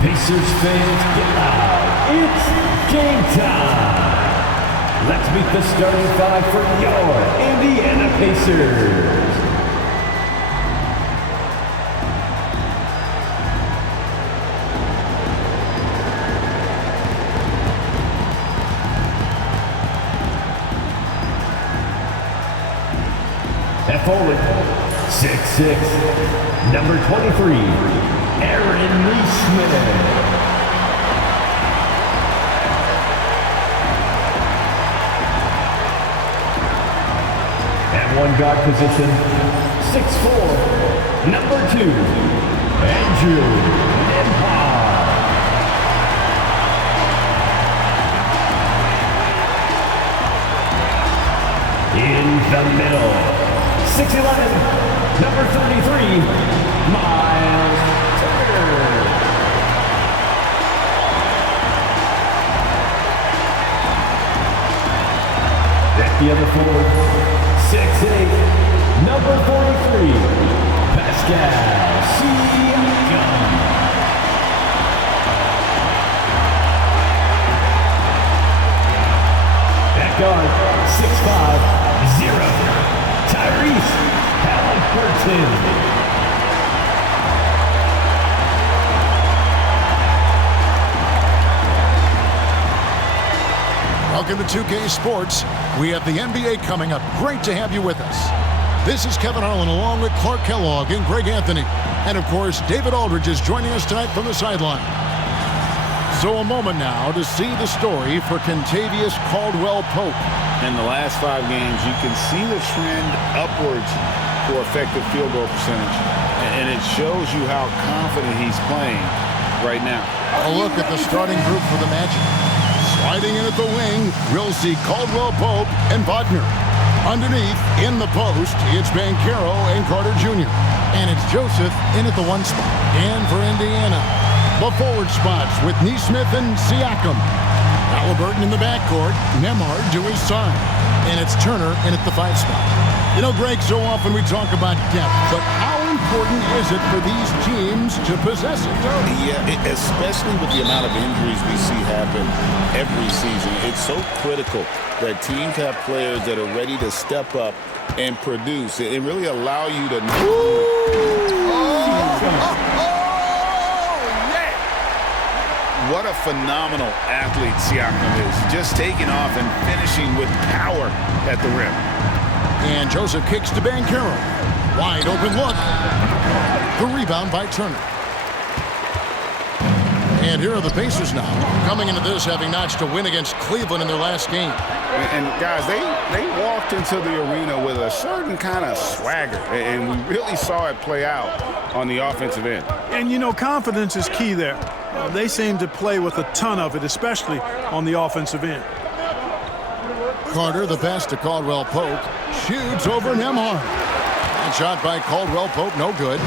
Pacers fans, get loud. It's game time. Let's meet the starting five for your Indiana Pacers. At forward, 6'6", number 23, Aaron Neesmith. At one guard position, 6'4", number 2, Andrew Nembhard. In the middle, 6'11", number 33, Miles Turner. At the other forward, 6'8", number 43, Pascal Siakam. At guard, 6'5", 0, Tyrese Haliburton. Welcome to 2K Sports. We have the NBA coming up. Great to have you with us. This is Kevin Harlan along with Clark Kellogg and Greg Anthony. And of course, David Aldridge is joining us tonight from the sideline. So a moment now to see the story for Kentavious Caldwell-Pope. In the last 5 games, you can see the trend upwards for effective field goal percentage. And it shows you how confident he's playing right now. A look at the starting group for the Magic. Sliding in at the wing, we'll see Caldwell-Pope and Wagner. Underneath, in the post, it's Banchero and Carter Jr. And it's Joseph in at the 1 spot. And for Indiana, the forward spots with Neesmith and Siakam. Haliburton in the backcourt, Nembhard to his side. And it's Turner in at the 5 spot. You know, Greg, so often we talk about depth, but how important is it for these teams to possess it? Yeah, especially with the amount of injuries we see happen every season. It's so critical that teams have players that are ready to step up and produce and really allow you to... What a phenomenal athlete Siakam is. Just taking off and finishing with power at the rim. And Joseph kicks to Banchero. Wide open look. The rebound by Turner. And here are the Pacers now, coming into this having notched a win against Cleveland in their last game. And guys, they walked into the arena with a certain kind of swagger, and we really saw it play out on the offensive end. And, you know, confidence is key there. They seem to play with a ton of it, especially on the offensive end. Carter, the pass to Caldwell-Pope, shoots over Nembhard. And shot by Caldwell-Pope, no good.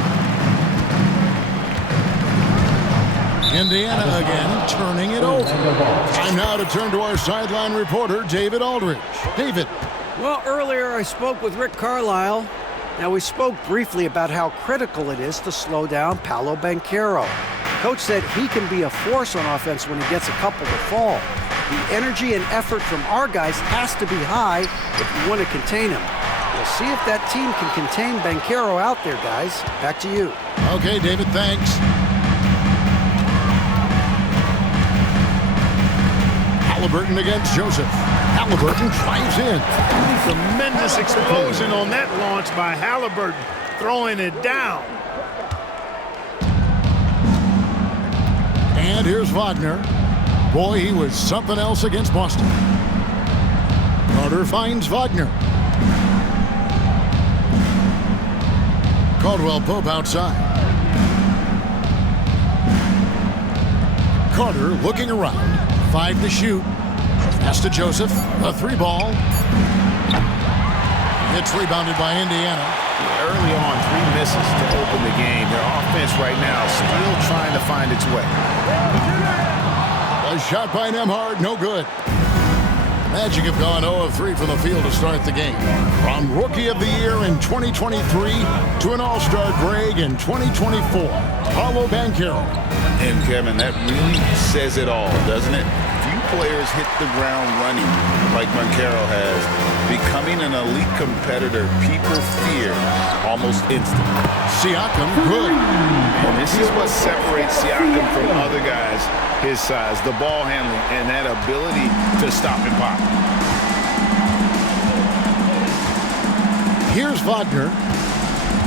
Indiana again, turning it over. Time now to turn to our sideline reporter, David Aldridge. David. Well, earlier I spoke with Rick Carlisle. Now, we spoke briefly about how critical it is to slow down Paolo Banchero. Coach said he can be a force on offense when he gets a couple to fall. The energy and effort from our guys has to be high if you want to contain him. We'll see if that team can contain Banchero out there, guys. Back to you. Okay, David, thanks. Haliburton against Joseph. Haliburton drives in. Tremendous explosion on that launch by Haliburton, throwing it down. And here's Wagner. Boy, he was something else against Boston. Carter finds Wagner. Caldwell-Pope outside. Carter looking around. 5 to shoot. Pass to Joseph. A 3 ball. It's rebounded by Indiana. Early on, 3 misses to open the game. Their offense right now still trying to find its way. A shot by Nembhard, no good. Magic have gone 0 of 3 from the field to start the game. From Rookie of the Year in 2023 to an All-Star Greg in 2024, Paolo Banchero. And Kevin, that really says it all, doesn't it? Few players hit the ground running like Banchero has. Becoming an elite competitor, people fear almost instantly. Siakam, good. And this is what separates Siakam from other guys his size, the ball handling and that ability to stop and pop. Here's Wagner.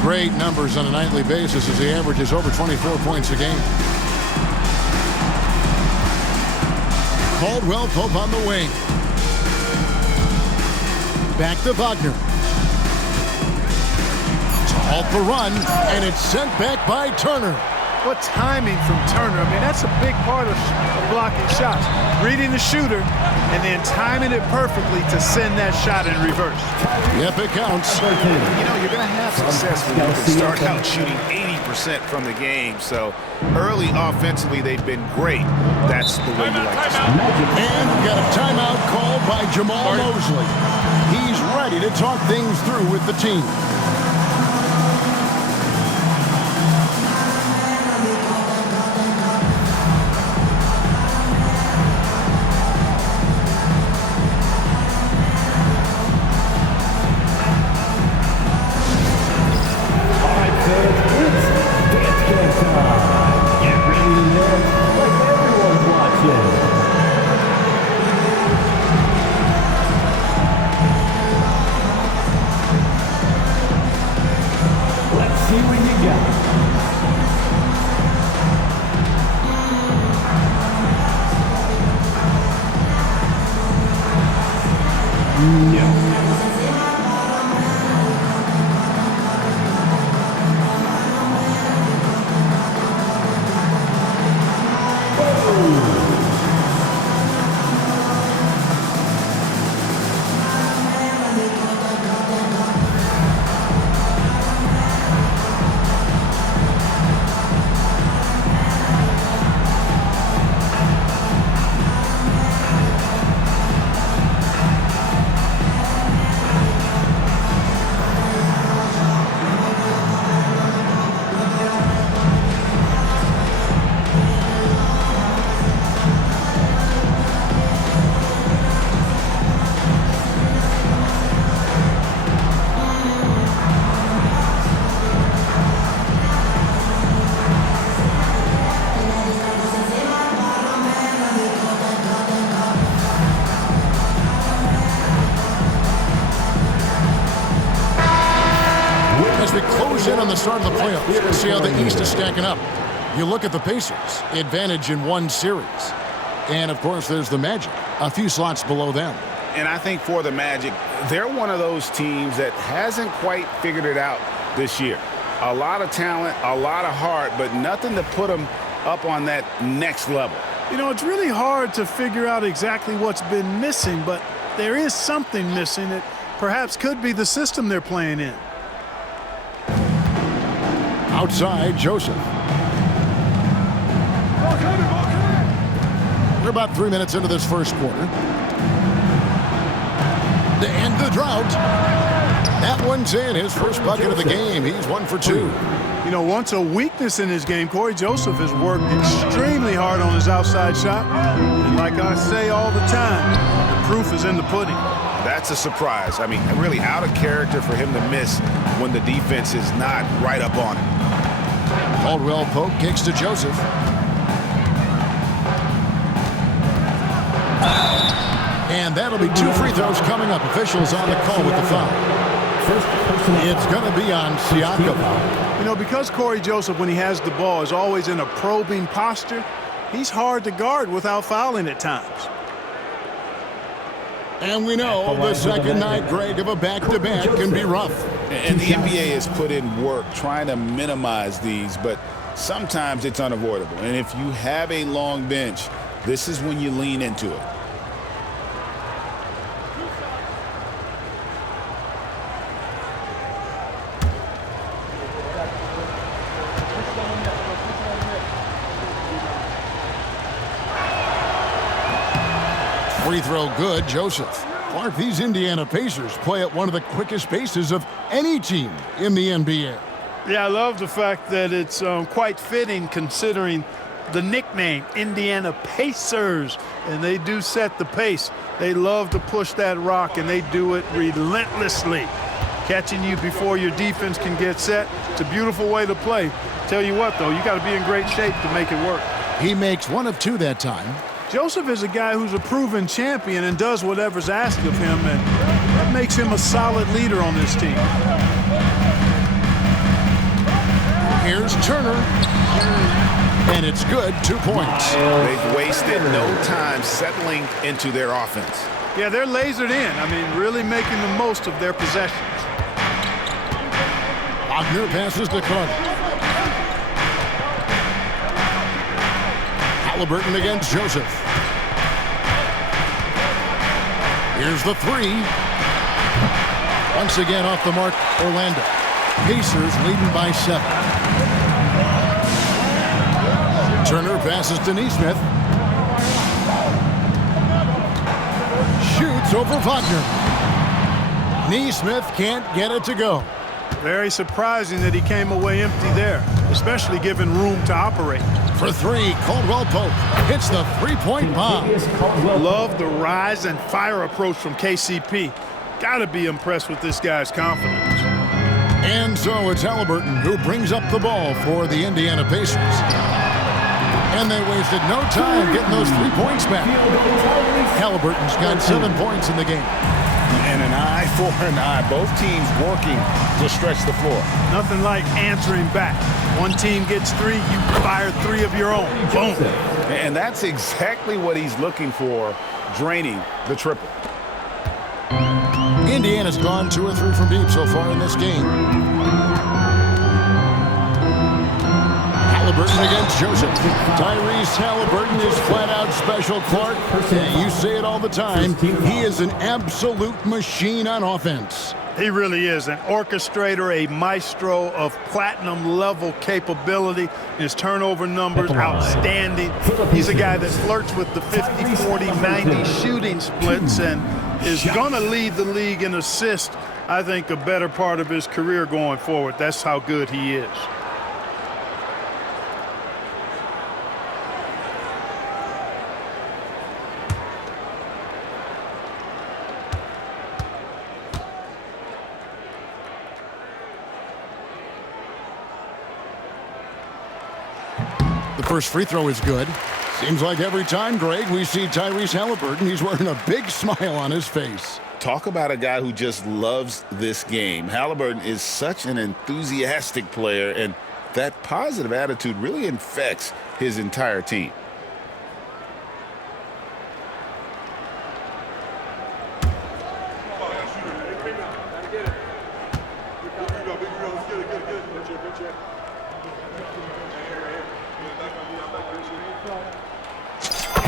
Great numbers on a nightly basis as he averages over 24 points a game. Caldwell Pope on the wing. Back to Wagner. To halt the run, and it's sent back by Turner. What timing from Turner. I mean, that's a big part of blocking shots. Reading the shooter and then timing it perfectly to send that shot in reverse. Yep, it counts. You know, you're going to have success when you can start out shooting 80% from the game. So early offensively, they've been great. That's the way you like to start. And got a timeout called by Jamal Mosley. He's ready to talk things through with the team. In on the start of the playoffs. See how the East is stacking up. You look at the Pacers, advantage in one series. And, of course, there's the Magic, a few slots below them. And I think for the Magic, they're one of those teams that hasn't quite figured it out this year. A lot of talent, a lot of heart, but nothing to put them up on that next level. You know, it's really hard to figure out exactly what's been missing, but there is something missing that perhaps could be the system they're playing in. Outside, Joseph. We're about 3 minutes into this first quarter. To end the drought. That one's in. His first bucket of the game. He's 1 for 2. You know, once a weakness in his game, Cory Joseph has worked extremely hard on his outside shot. And like I say all the time, the proof is in the pudding. That's a surprise. I mean, really out of character for him to miss when the defense is not right up on him. Caldwell Pope kicks to Joseph. And that'll be 2 free throws coming up. Officials on the call with the foul. It's going to be on Siakam. You know, because Cory Joseph, when he has the ball, is always in a probing posture, he's hard to guard without fouling at times. And we know the second night, Greg, of a back-to-back can be rough. And the NBA has put in work trying to minimize these, but sometimes it's unavoidable. And if you have a long bench, this is when you lean into it. free throw good, Joseph. Clark, these Indiana Pacers play at one of the quickest paces of any team in the NBA. Yeah, I love the fact that it's quite fitting considering the nickname, Indiana Pacers, and they do set the pace. They love to push that rock, and they do it relentlessly. Catching you before your defense can get set, it's a beautiful way to play. Tell you what, though, you got to be in great shape to make it work. He makes 1 of 2 that time. Joseph is a guy who's a proven champion and does whatever's asked of him, and that makes him a solid leader on this team. Here's Turner. And it's good, 2 points. They've wasted no time settling into their offense. Yeah, they're lasered in. I mean, really making the most of their possessions. Wagner passes to Cory. Haliburton against Joseph. Here's the 3. Once again off the mark, Orlando. Pacers leading by 7. Turner passes to Neesmith. Shoots over Wagner. Neesmith can't get it to go. Very surprising that he came away empty there, especially given room to operate. For 3, Caldwell Pope hits the three-point bomb. Love the rise and fire approach from KCP. Got to be impressed with this guy's confidence. And so it's Haliburton who brings up the ball for the Indiana Pacers. And they wasted no time getting those 3 points back. Haliburton's got 7 points in the game. And an eye for an eye. Both teams working to stretch the floor. Nothing like answering back. One team gets 3, you fire 3 of your own. Boom. And that's exactly what he's looking for, draining the triple. Indiana's gone 2 or 3 from deep so far in this game. Haliburton against Joseph. Tyrese Haliburton is flat-out special, Clark. You say it all the time. He is an absolute machine on offense. He really is an orchestrator, a maestro of platinum-level capability. His turnover numbers, outstanding. He's a guy that flirts with the 50, 40, 90 shooting splits and is going to lead the league in assists, I think, a better part of his career going forward. That's how good he is. The first free throw is good. Seems like every time, Greg, we see Tyrese Haliburton, he's wearing a big smile on his face. Talk about a guy who just loves this game. Haliburton is such an enthusiastic player, and that positive attitude really infects his entire team.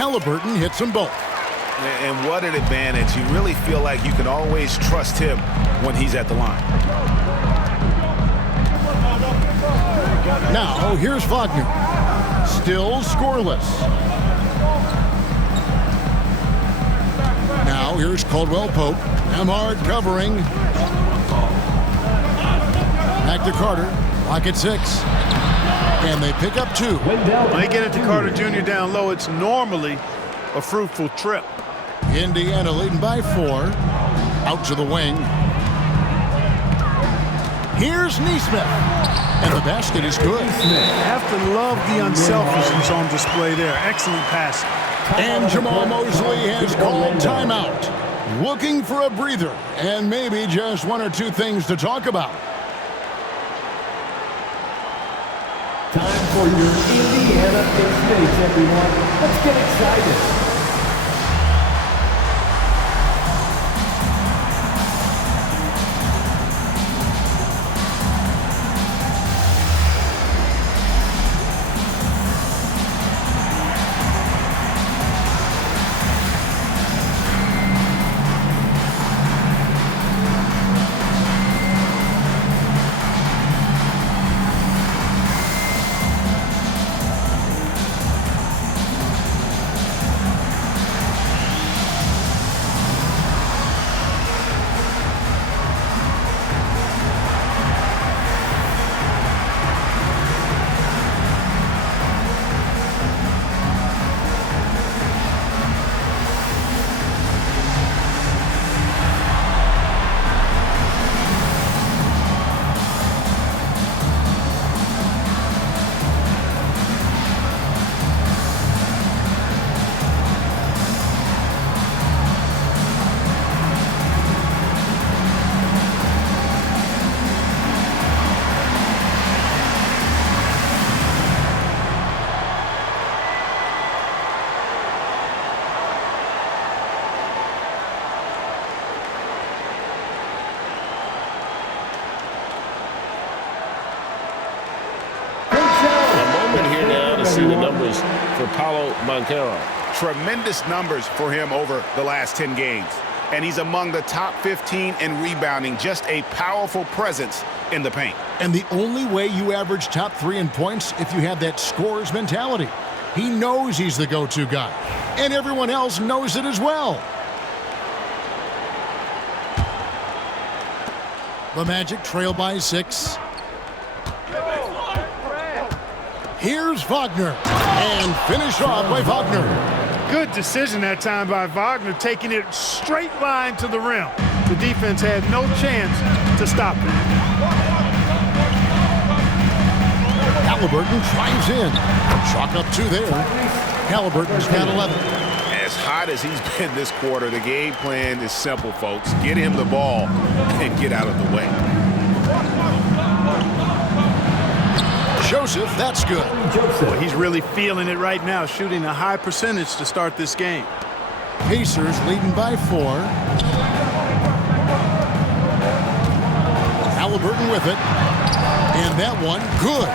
Haliburton hits them both. And what an advantage. You really feel like you can always trust him when he's at the line. Now, here's Wagner. Still scoreless. Now, here's Caldwell Pope. Hard covering. Back to Carter. Lock at 6. And they pick up 2. When they get it to Carter Jr. down low, it's normally a fruitful trip. Indiana leading by 4. Out to the wing. Here's Neesmith. And the basket is good. Have to love the unselfishness on display there. Excellent pass. And Jamal Mosley has called timeout. Looking for a breather and maybe just 1 or 2 things to talk about. Time for your Indiana Pacers, everyone. Let's get excited. see the numbers for Paolo Banchero. Tremendous numbers for him over the last 10 games. And he's among the top 15 in rebounding. Just a powerful presence in the paint. And the only way you average top 3 in points if you have that scorer's mentality. He knows he's the go-to guy. And everyone else knows it as well. The Magic trail by 6. Here's Wagner. And finished off by Wagner. Good decision that time by Wagner, taking it straight line to the rim. The defense had no chance to stop it. Haliburton drives in. Chalk up 2 there. Haliburton's got 11. As hot as he's been this quarter, the game plan is simple, folks. Get him the ball and get out of the way. Joseph, that's good. Boy, he's really feeling it right now, shooting a high percentage to start this game. Pacers leading by 4. Haliburton with it. And that one, good.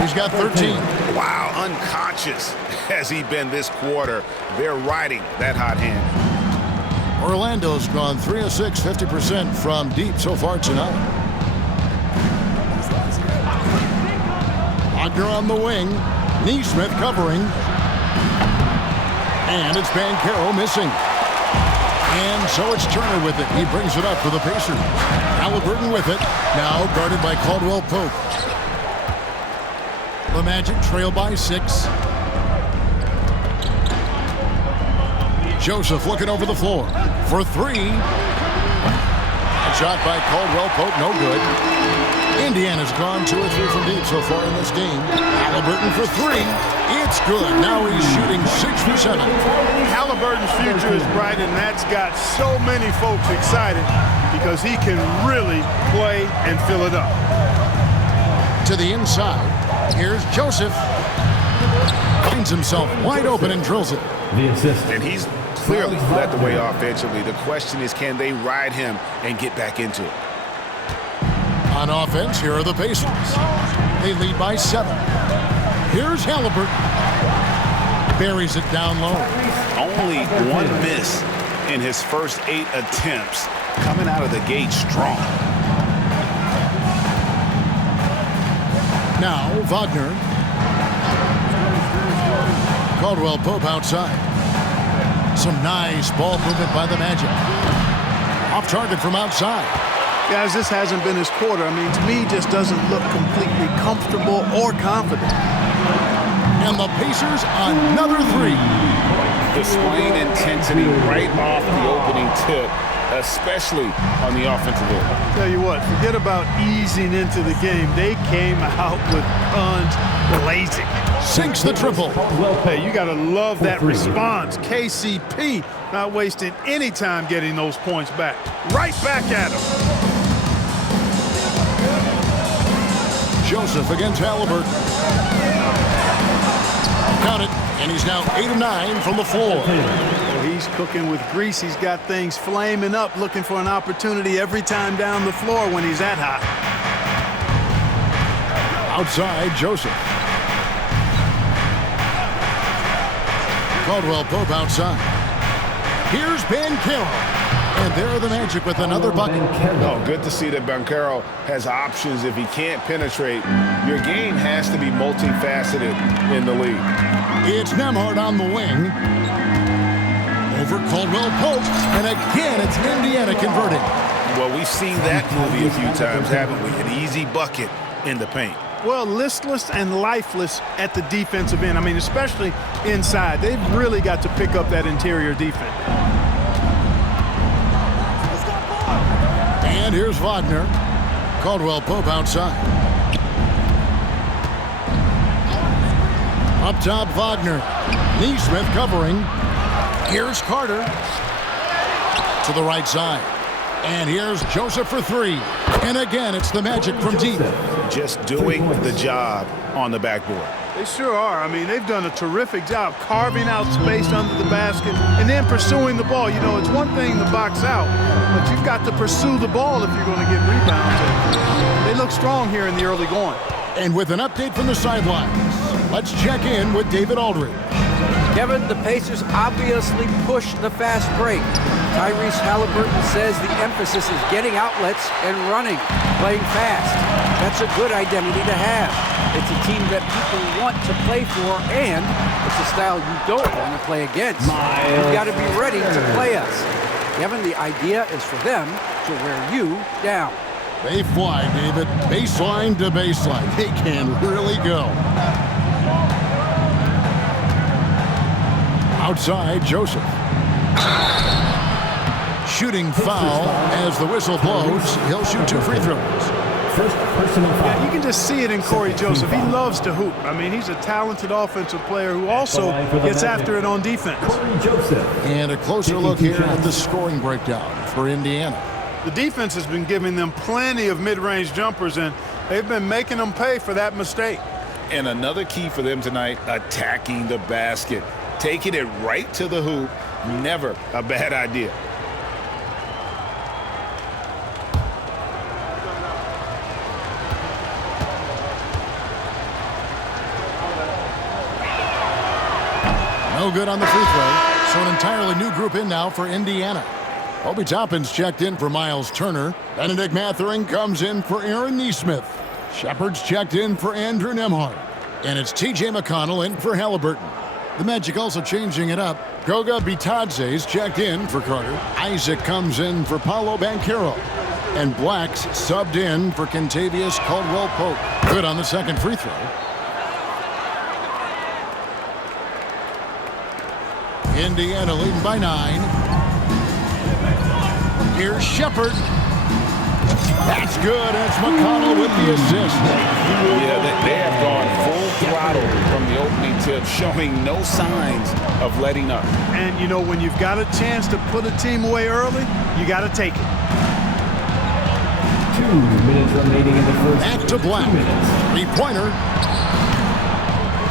He's got 13. Wow, unconscious has he been this quarter. They're riding that hot hand. Orlando's gone 3 of 6, 50% from deep so far tonight. Wagner on the wing. Neesmith covering. And it's Banchero missing. And so it's Turner with it. He brings it up for the Pacers. Haliburton with it. Now guarded by Caldwell Pope. The Magic trail by 6. Joseph looking over the floor for 3. A shot by Caldwell Pope, no good. Indiana's gone 2 or 3 from deep so far in this game. Haliburton for 3. It's good. Now he's shooting 6 for 7. Haliburton's future is bright, and that's got so many folks excited because he can really play and fill it up. To the inside. Here's Joseph. Finds himself wide open and drills it. The assist. And he's clearly led the way offensively. The question is, can they ride him and get back into it? On offense, here are the Pacers. They lead by 7. Here's Haliburton. Buries it down low. Only 1 miss in his first 8 attempts. Coming out of the gate strong. Now Wagner. Caldwell Pope outside. Some nice ball movement by the Magic. Off target from outside. Guys, this hasn't been his quarter. I mean, to me, just doesn't look completely comfortable or confident. And the Pacers another 3. Displaying intensity right off the opening tip, especially on the offensive end. Tell you what, forget about easing into the game. They came out with guns blazing. Sinks the triple. Hey, you got to love that response. KCP not wasting any time getting those points back. Right back at him. Joseph against Haliburton. Count it, and he's now 8 of 9 from the floor. Well, he's cooking with grease. He's got things flaming up, looking for an opportunity every time down the floor when he's that hot. Outside, Joseph. Caldwell Pope outside. Here's Banchero. And there are the Magic with another bucket. Oh, good to see that Banchero has options if he can't penetrate. Your game has to be multifaceted in the league. It's Nembhard on the wing. Over Caldwell Pope. And again, it's Indiana converting. Well, we've seen that movie a few times, haven't we? An easy bucket in the paint. Well, listless and lifeless at the defensive end. I mean, especially inside. They've really got to pick up that interior defense. And here's Wagner. Caldwell Pope outside. Up top, Wagner. Neesmith covering. Here's Carter. To the right side. And here's Joseph for 3. And again, it's the Magic from deep. Just doing the job on the backboard. They sure are. I mean, they've done a terrific job carving out space under the basket and then pursuing the ball. You know, it's one thing to box out, but you've got to pursue the ball if you're going to get rebounds. They look strong here in the early going. And with an update from the sidelines, Let's check in with David Aldridge. Kevin, the Pacers obviously pushed the fast break. Tyrese Haliburton says the emphasis is getting outlets and running, playing fast. That's a good identity to have. It's a team that people want to play for, and it's a style you don't want to play against. You've got to be ready to play us. Kevin, the idea is for them to wear you down. They fly, David. Baseline to baseline. They can really go. Outside, Joseph. Shooting foul as the whistle blows. He'll shoot 2 free throws. First personal foul. Yeah, you can just see it in Cory Joseph. He loves to hoop. I mean, he's a talented offensive player who also gets after it on defense. Cory Joseph. And a closer look here at the scoring breakdown for Indiana. The defense has been giving them plenty of mid-range jumpers, and they've been making them pay for that mistake. And another key for them tonight, attacking the basket. Taking it right to the hoop, never a bad idea. No good on the free throw. So an entirely new group in now for Indiana. Obi Toppin's checked in for Miles Turner. Benedict Mathurin comes in for Aaron Nesmith. Shepard's checked in for Andrew Nembhard. And it's T.J. McConnell in for Haliburton. The Magic also changing it up. Goga Bitadze's checked in for Carter. Isaac comes in for Paolo Banchero. And Black's subbed in for Kentavious Caldwell-Pope. Good on the second free throw. Indiana leading by 9. Here's Shepard. That's good. It's McConnell with the assist. Yeah, they have gone full throttle from the opening tip, showing no signs of letting up. And, you know, when you've got a chance to put a team away early, you got to take it. 2 minutes remaining in the first. Back to Black. 3-pointer.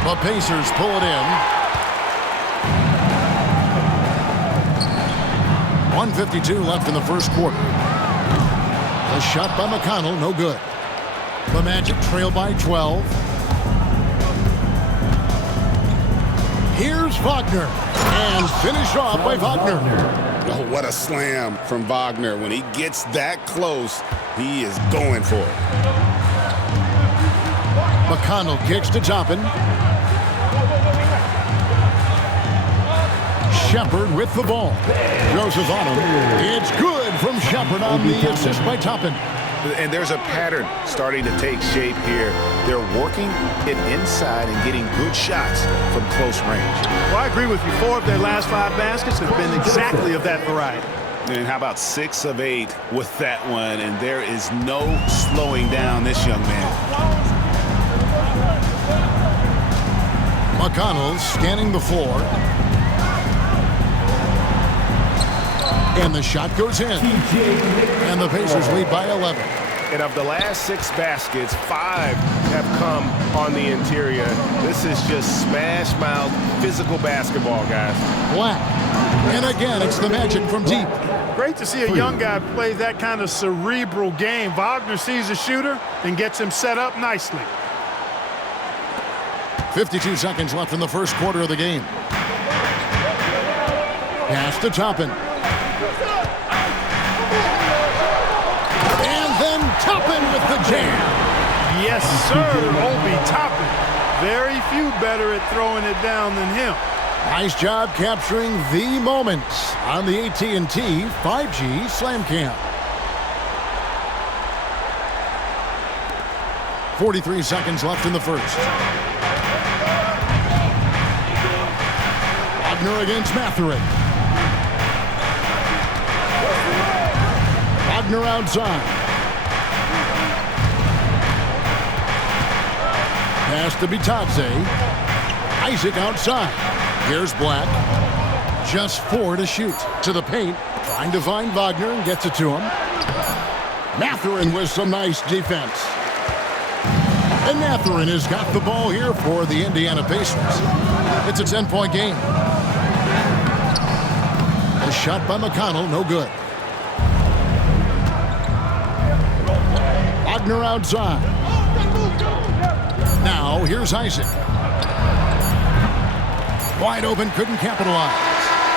The Pacers pull it in. 1:52 left in the first quarter. A shot by McConnell, no good. The Magic trail by 12. Here's Wagner. And finished off by Wagner. Oh, what a slam from Wagner. When he gets that close, he is going for it. McConnell kicks to Toppin. Shepard with the ball. Joseph on him. It's good from Shepard on the assist by Toppin. And there's a pattern starting to take shape here. They're working it inside and getting good shots from close range. Well, I agree with you. 4 of their last 5 baskets have been exactly of that variety. And how about 6 of 8 with that one? And there is no slowing down this young man. McConnell scanning the floor. And the shot goes in. And the Pacers lead by 11. And of the last 6 baskets, 5 have come on the interior. This is just smash mouth physical basketball, guys. Black. And again, it's the Magic from deep. Great to see a young guy play that kind of cerebral game. Wagner sees a shooter and gets him set up nicely. 52 seconds left in the first quarter of the game. Pass to Toppin. And then Toppin with the jam. Yes, sir, Obi Toppin. Very few better at throwing it down than him. Nice job capturing the moments on the AT&T 5G Slam Cam. 43 seconds left in the first. Wagner against Mathurin. Wagner outside. Pass to Bitadze. Isaac outside. Here's Black. Just 4 to shoot. To the paint. Trying to find Wagner and gets it to him. Mathurin with some nice defense. And Mathurin has got the ball here for the Indiana Pacers. It's a 10-point game. A shot by McConnell, no good. Wagner outside. Now here's Isaac. wide open, couldn't capitalize.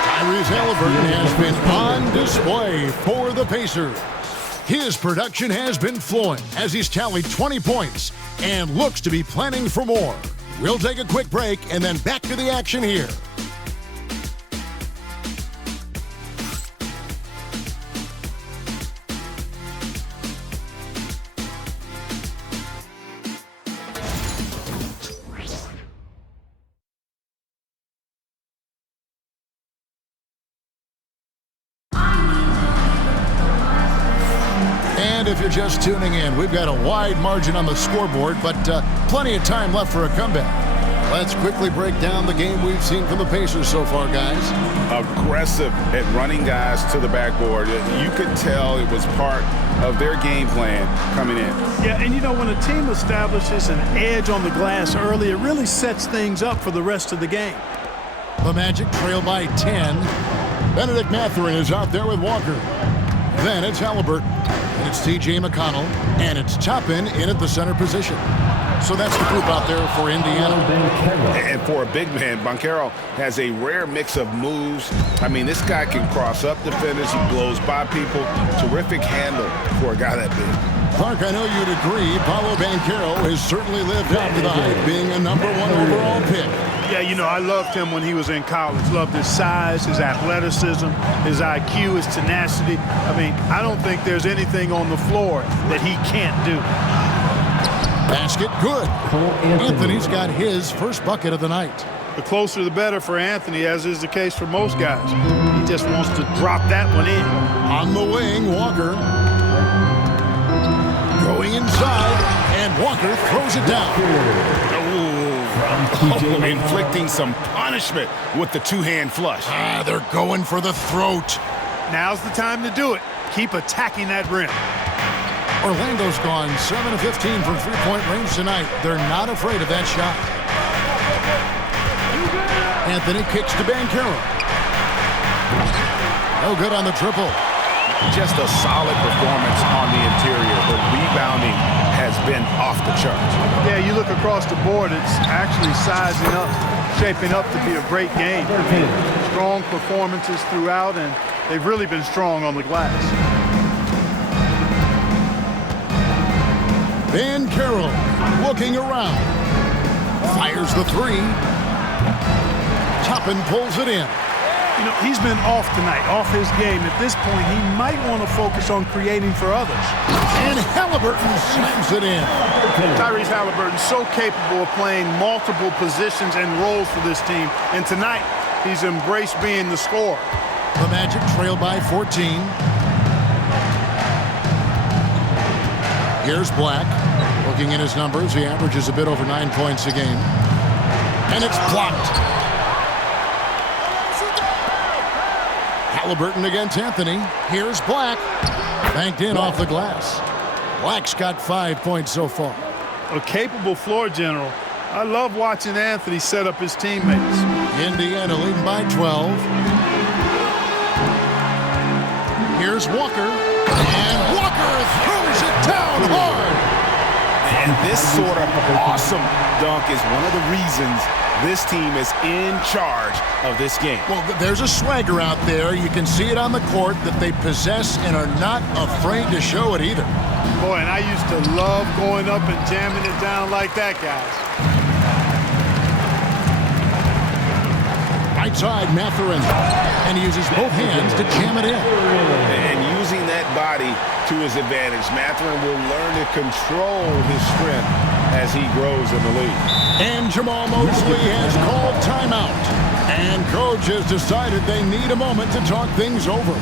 Tyrese Haliburton has been on display for the Pacers. His production has been flowing as he's tallied 20 points and looks to be planning for more. We'll take a quick break and then back to the action here. And if you're just tuning in, we've got a wide margin on the scoreboard, but plenty of time left for a comeback. Let's quickly break down the game we've seen from the Pacers so far, guys. Aggressive at running guys to the backboard. You could tell it was part of their game plan coming in. Yeah, and you know, when a team establishes an edge on the glass early, it really sets things up for the rest of the game. The Magic trail by 10. Benedict Mathurin is out there with Walker. Then it's Haliburton. And it's T.J. McConnell. And it's Toppin in at the center position. So that's the group out there for Indiana. And for a big man, Banchero has a rare mix of moves. I mean, this guy can cross up defenders. He blows by people. Terrific handle for a guy that big. Clark, I know you'd agree, Paolo Banchero has certainly lived up to the hype, being a #1 overall pick. Yeah, you know, I loved him when he was in college. Loved his size, his athleticism, his IQ, his tenacity. I mean, I don't think there's anything on the floor that he can't do. Basket good. Anthony's got his first bucket of the night. The closer the better for Anthony, as is the case for most guys. He just wants to drop that one in. On the wing, Walker. Going inside, and Walker throws it down. Inflicting some punishment with the two-hand flush. They're going for the throat. Now's the time to do it. Keep attacking that rim. Orlando's gone 7 of 15 from three-point range tonight. They're not afraid of that shot. Anthony kicks to Banchero. No good on the triple. Just a solid performance on the interior. The rebounding has been off the charts. Yeah, you look across the board, it's actually sizing up, shaping up to be a great game. Strong performances throughout, and they've really been strong on the glass. Banchero looking around. Fires the three. Toppin pulls it in. You know, he's been off tonight, off his game. At this point, he might want to focus on creating for others. And Haliburton slams it in. Tyrese Haliburton so capable of playing multiple positions and roles for this team. And tonight, he's embraced being the scorer. The Magic trail by 14. Here's Black. Looking at his numbers, he averages a bit over 9 points a game. And it's blocked. Haliburton against Anthony. Here's Black. Banked in off the glass. Black's got 5 points so far. A capable floor general. I love watching Anthony set up his teammates. Indiana leading by 12. Here's Walker. And Walker throws it down hard. And this sort of awesome dunk is one of the reasons this team is in charge of this game. Well, there's a swagger out there. You can see it on the court that they possess and are not afraid to show it either. Boy, and I used to love going up and jamming it down like that, guys. Right side, Mathurin. And he uses both hands to jam it in. And using that body to his advantage, Mathurin will learn to control his strength as he grows in the league. And Jamal Mosley has called timeout. And coach has decided they need a moment to talk things over.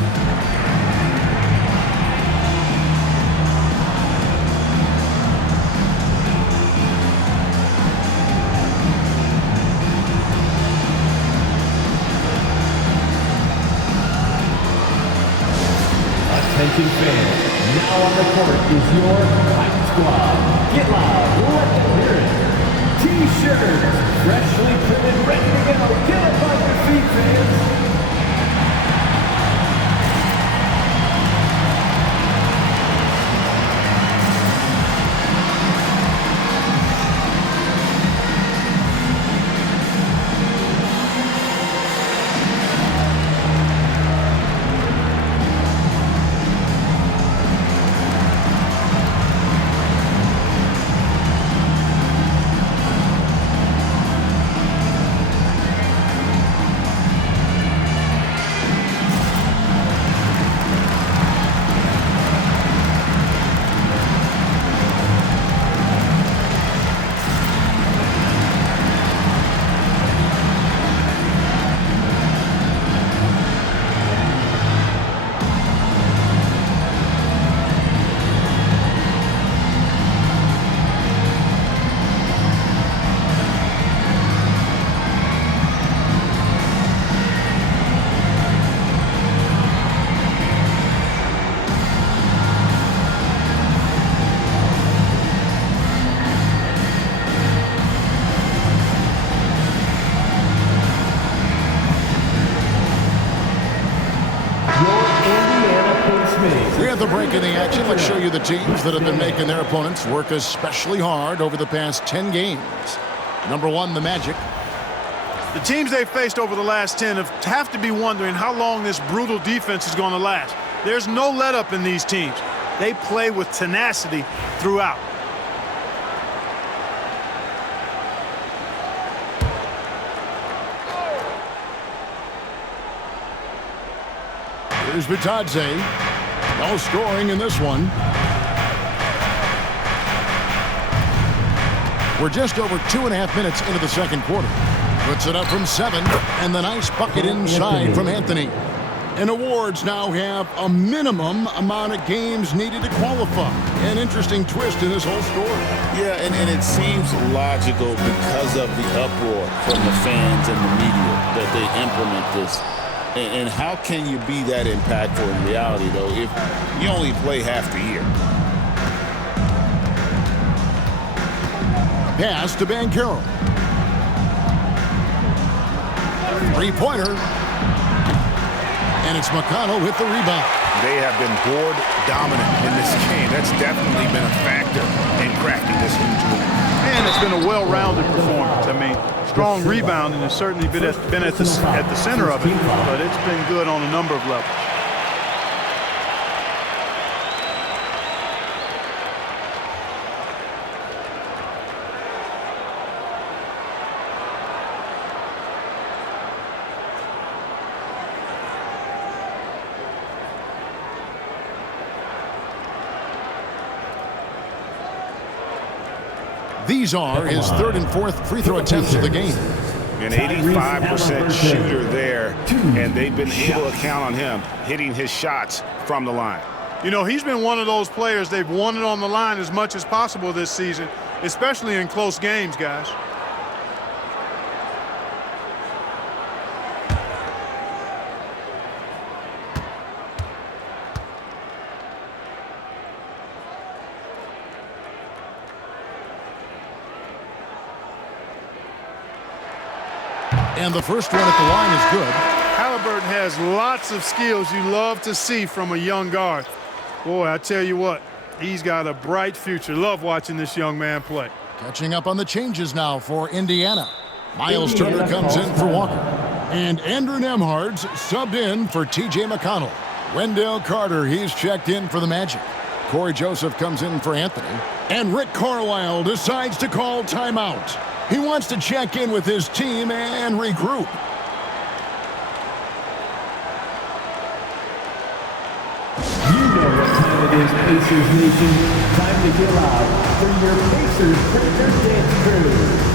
Attention fans, now on the court is your hype squad. Get loud, let them hear it. T-shirts, freshly printed, ready to go. Get up on your feet, fans. At the break in the action, let's show you the teams that have been making their opponents work especially hard over the past 10 games. Number 1, the Magic. The teams they've faced over the last 10 have to be wondering how long this brutal defense is going to last. There's no let-up in these teams. They play with tenacity throughout. Here's Bitadze. No scoring in this one. We're just over 2.5 minutes into the second quarter. Puts it up from 7, and the nice bucket inside from Anthony. And awards now have a minimum amount of games needed to qualify. An interesting twist in this whole story. Yeah, and it seems logical because of the uproar from the fans and the media that they implement this. And how can you be that impactful in reality, though, if you only play half the year? Pass to Banchero. Three-pointer. And it's McConnell with the rebound. They have been board dominant in this game. That's definitely been a factor in cracking this huge lead. And it's been a well-rounded performance. I mean, strong rebounding has certainly been at the center of it, but it's been good on a number of levels. These are his third and fourth free throw attempts of the game. An 85% shooter there, and they've been able to count on him hitting his shots from the line. You know, he's been one of those players they've wanted on the line as much as possible this season, especially in close games, guys. And the first one at the line is good. Haliburton has lots of skills you love to see from a young guard. Boy, I tell you what, he's got a bright future. Love watching this young man play. Catching up on the changes now for Indiana. Miles Turner comes in for Walker. And Andrew Nembhard's subbed in for T.J. McConnell. Wendell Carter, he's checked in for the Magic. Cory Joseph comes in for Anthony. And Rick Carlisle decides to call timeout. He wants to check in with his team and regroup. You know what time it is, Pacers Nation. Time to get loud for your Pacers Breaker Dance Crew.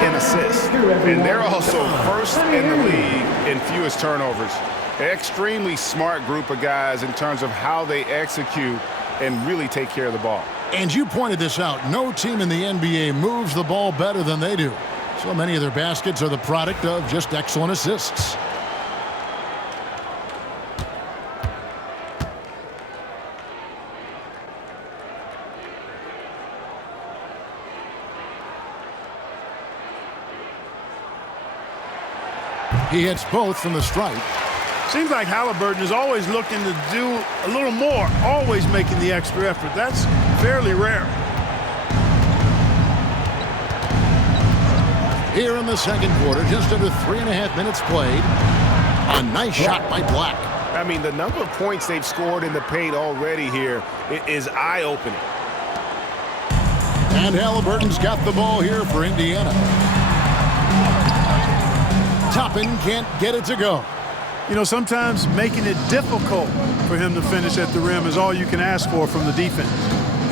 In assists, and they're also first in the league in fewest turnovers. Extremely smart group of guys in terms of how they execute and really take care of the ball. And you pointed this out. No team in the NBA moves the ball better than they do. So many of their baskets are the product of just excellent assists. He hits both from the stripe. Seems like Haliburton is always looking to do a little more, always making the extra effort. That's fairly rare. Here in the second quarter, just under 3.5 minutes played. A nice shot by Black. I mean, the number of points they've scored in the paint already here is eye-opening. And Haliburton's got the ball here for Indiana. Toppin can't get it to go. You know, sometimes making it difficult for him to finish at the rim is all you can ask for from the defense.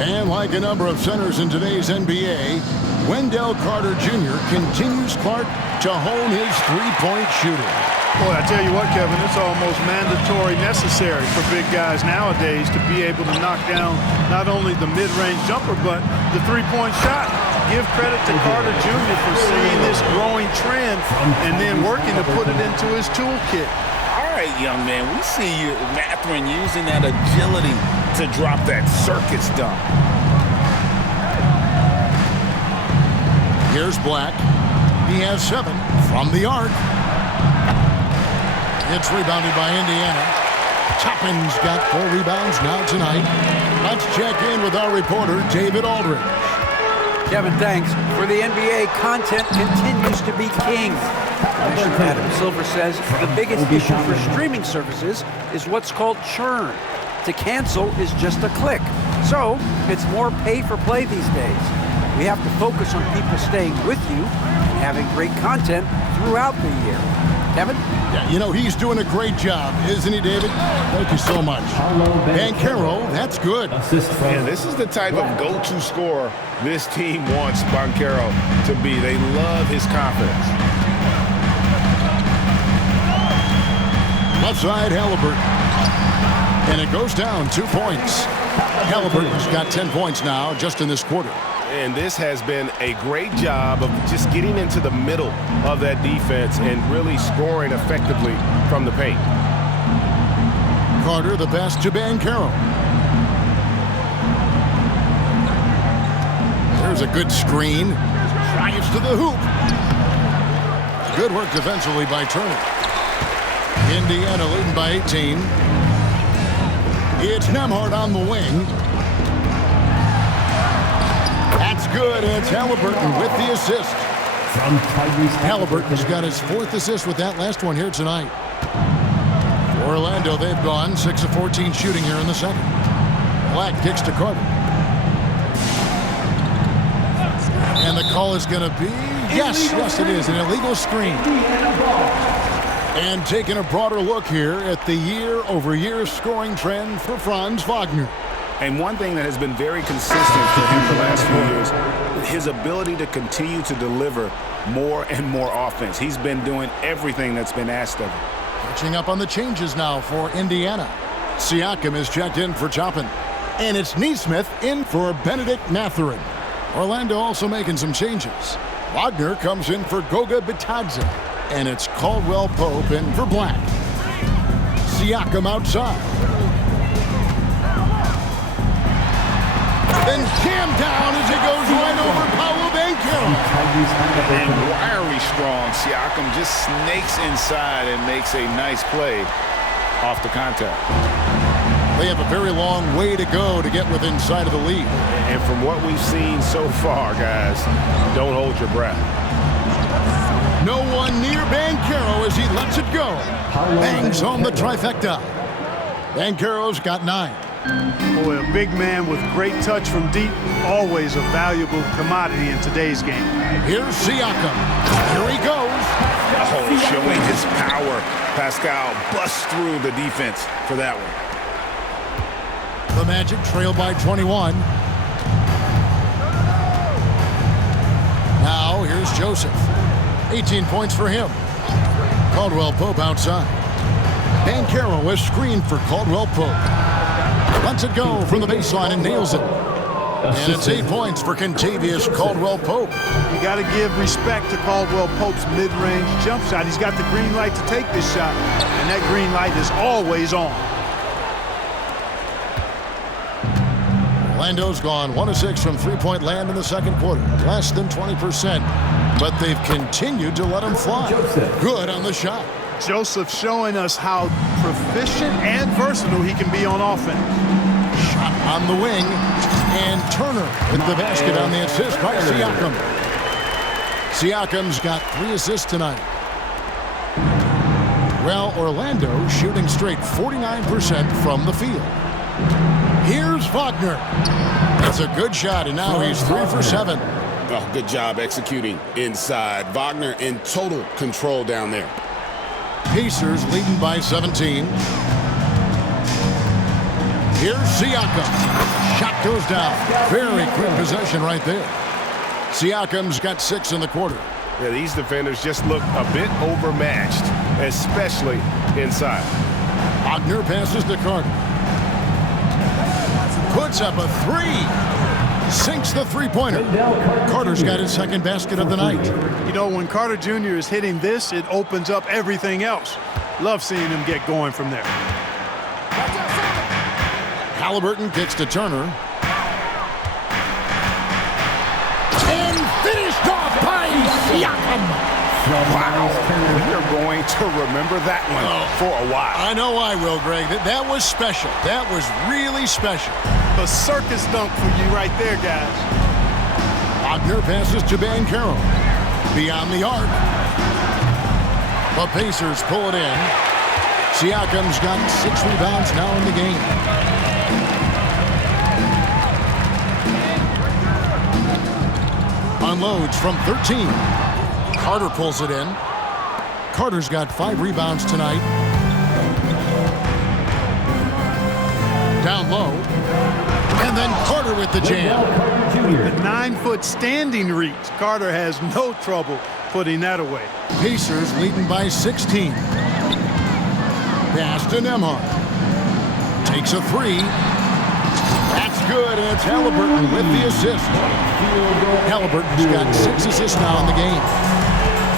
And like a number of centers in today's NBA, Wendell Carter Jr. continues, Clark, to hone his three-point shooting. Boy, I tell you what, Kevin, it's almost mandatory necessary for big guys nowadays to be able to knock down not only the mid-range jumper, but the three-point shot. Give credit to Carter Jr. for seeing this growing trend and then working to put it into his toolkit. All right, young man, we see you, Mathurin, using that agility to drop that circus dunk. Here's Black. He has 7 from the arc. It's rebounded by Indiana. Toppin's got 4 rebounds now tonight. Let's check in with our reporter, David Aldridge. Kevin, thanks. For the NBA, content continues to be king. Commissioner Adam Silver says the biggest issue for streaming services is what's called churn. To cancel is just a click. So it's more pay for play these days. We have to focus on people staying with you and having great content throughout the year. Kevin? Yeah, you know, he's doing a great job, isn't he, David? Thank you so much. Banchero, that's good. Man, this is the type of go-to scorer this team wants Banchero to be. They love his confidence. Left side, Haliburton. And it goes down 2 points. Haliburton's got 10 points now just in this quarter. And this has been a great job of just getting into the middle of that defense and really scoring effectively from the paint. Carter, the pass to Banchero. There's a good screen. Drives to the hoop. Good work defensively by Turner. Indiana leading by 18. It's Nembhard on the wing. That's good. It's Haliburton with the assist. From Tyrese. Haliburton's got his 4th assist with that last one here tonight. Orlando, they've gone 6 of 14 shooting here in the second. Black kicks to Carter. And the call is going to be, yes, it is, an illegal screen. And taking a broader look here at the year-over-year scoring trend for Franz Wagner. And one thing that has been very consistent for him the last few years, his ability to continue to deliver more and more offense. He's been doing everything that's been asked of him. Catching up on the changes now for Indiana. Siakam is checked in for Toppin. And it's Nesmith in for Benedict Mathurin. Orlando also making some changes. Wagner comes in for Goga Bitadze. And it's Caldwell Pope in for Black. Siakam outside. Then jammed down as he goes right over Paolo Banchero. And wiry strong. Siakam just snakes inside and makes a nice play off the contact. They have a very long way to go to get within sight of the lead. And from what we've seen so far, guys, don't hold your breath. No one near Banchero as he lets it go. Bangs home the trifecta. Banchero's got 9. Boy, a big man with great touch from deep, always a valuable commodity in today's game. Here's Siakam. Here he goes. Oh, showing his power. Pascal busts through the defense for that one. The Magic trail by 21. Now here's Joseph. 18 points for him. Caldwell Pope outside. Banchero is screened for Caldwell Pope. Lets it go from the baseline and nails it. And it's 8 points for Kentavious Caldwell Pope. You got to give respect to Caldwell Pope's mid-range jump shot. He's got the green light to take this shot, and that green light is always on. Orlando's gone 1 of 6 from three-point land in the second quarter. Less than 20%. but they've continued to let him fly. Good on the shot. Joseph showing us how proficient and versatile he can be on offense. Shot on the wing, and Turner with the basket on the assist by Siakam. Siakam's got 3 assists tonight. Well, Orlando shooting straight 49% from the field. Here's Wagner. That's a good shot, and now he's 3 for 7. Oh, good job executing inside. Wagner in total control down there. Pacers leading by 17. Here's Siakam. Shot goes down. Very quick possession right there. Siakam's got 6 in the quarter. Yeah, these defenders just look a bit overmatched, especially inside. Wagner passes to Carter. Puts up a 3. Sinks the three-pointer. Carter's got his second basket of the night. You know, when Carter Jr. is hitting this, it opens up everything else. Love seeing him get going from there. Haliburton kicks to Turner. And finished off by Siakam. Wow, we are going to remember that one for a while. I know I will, Greg. That was special. That was really special. A circus dunk for you right there, guys. Wagner passes to Banchero. Beyond the arc. The Pacers pull it in. Siakam's got 6 rebounds now in the game. Unloads from 13. Carter pulls it in. Carter's got 5 rebounds tonight. Down low. And then Carter with the jam. The 9-foot standing reach. Carter has no trouble putting that away. Pacers leading by 16. Pass to Nembhard. Takes a 3. That's good, and it's Haliburton with the assist. Haliburton's got 6 assists now in the game.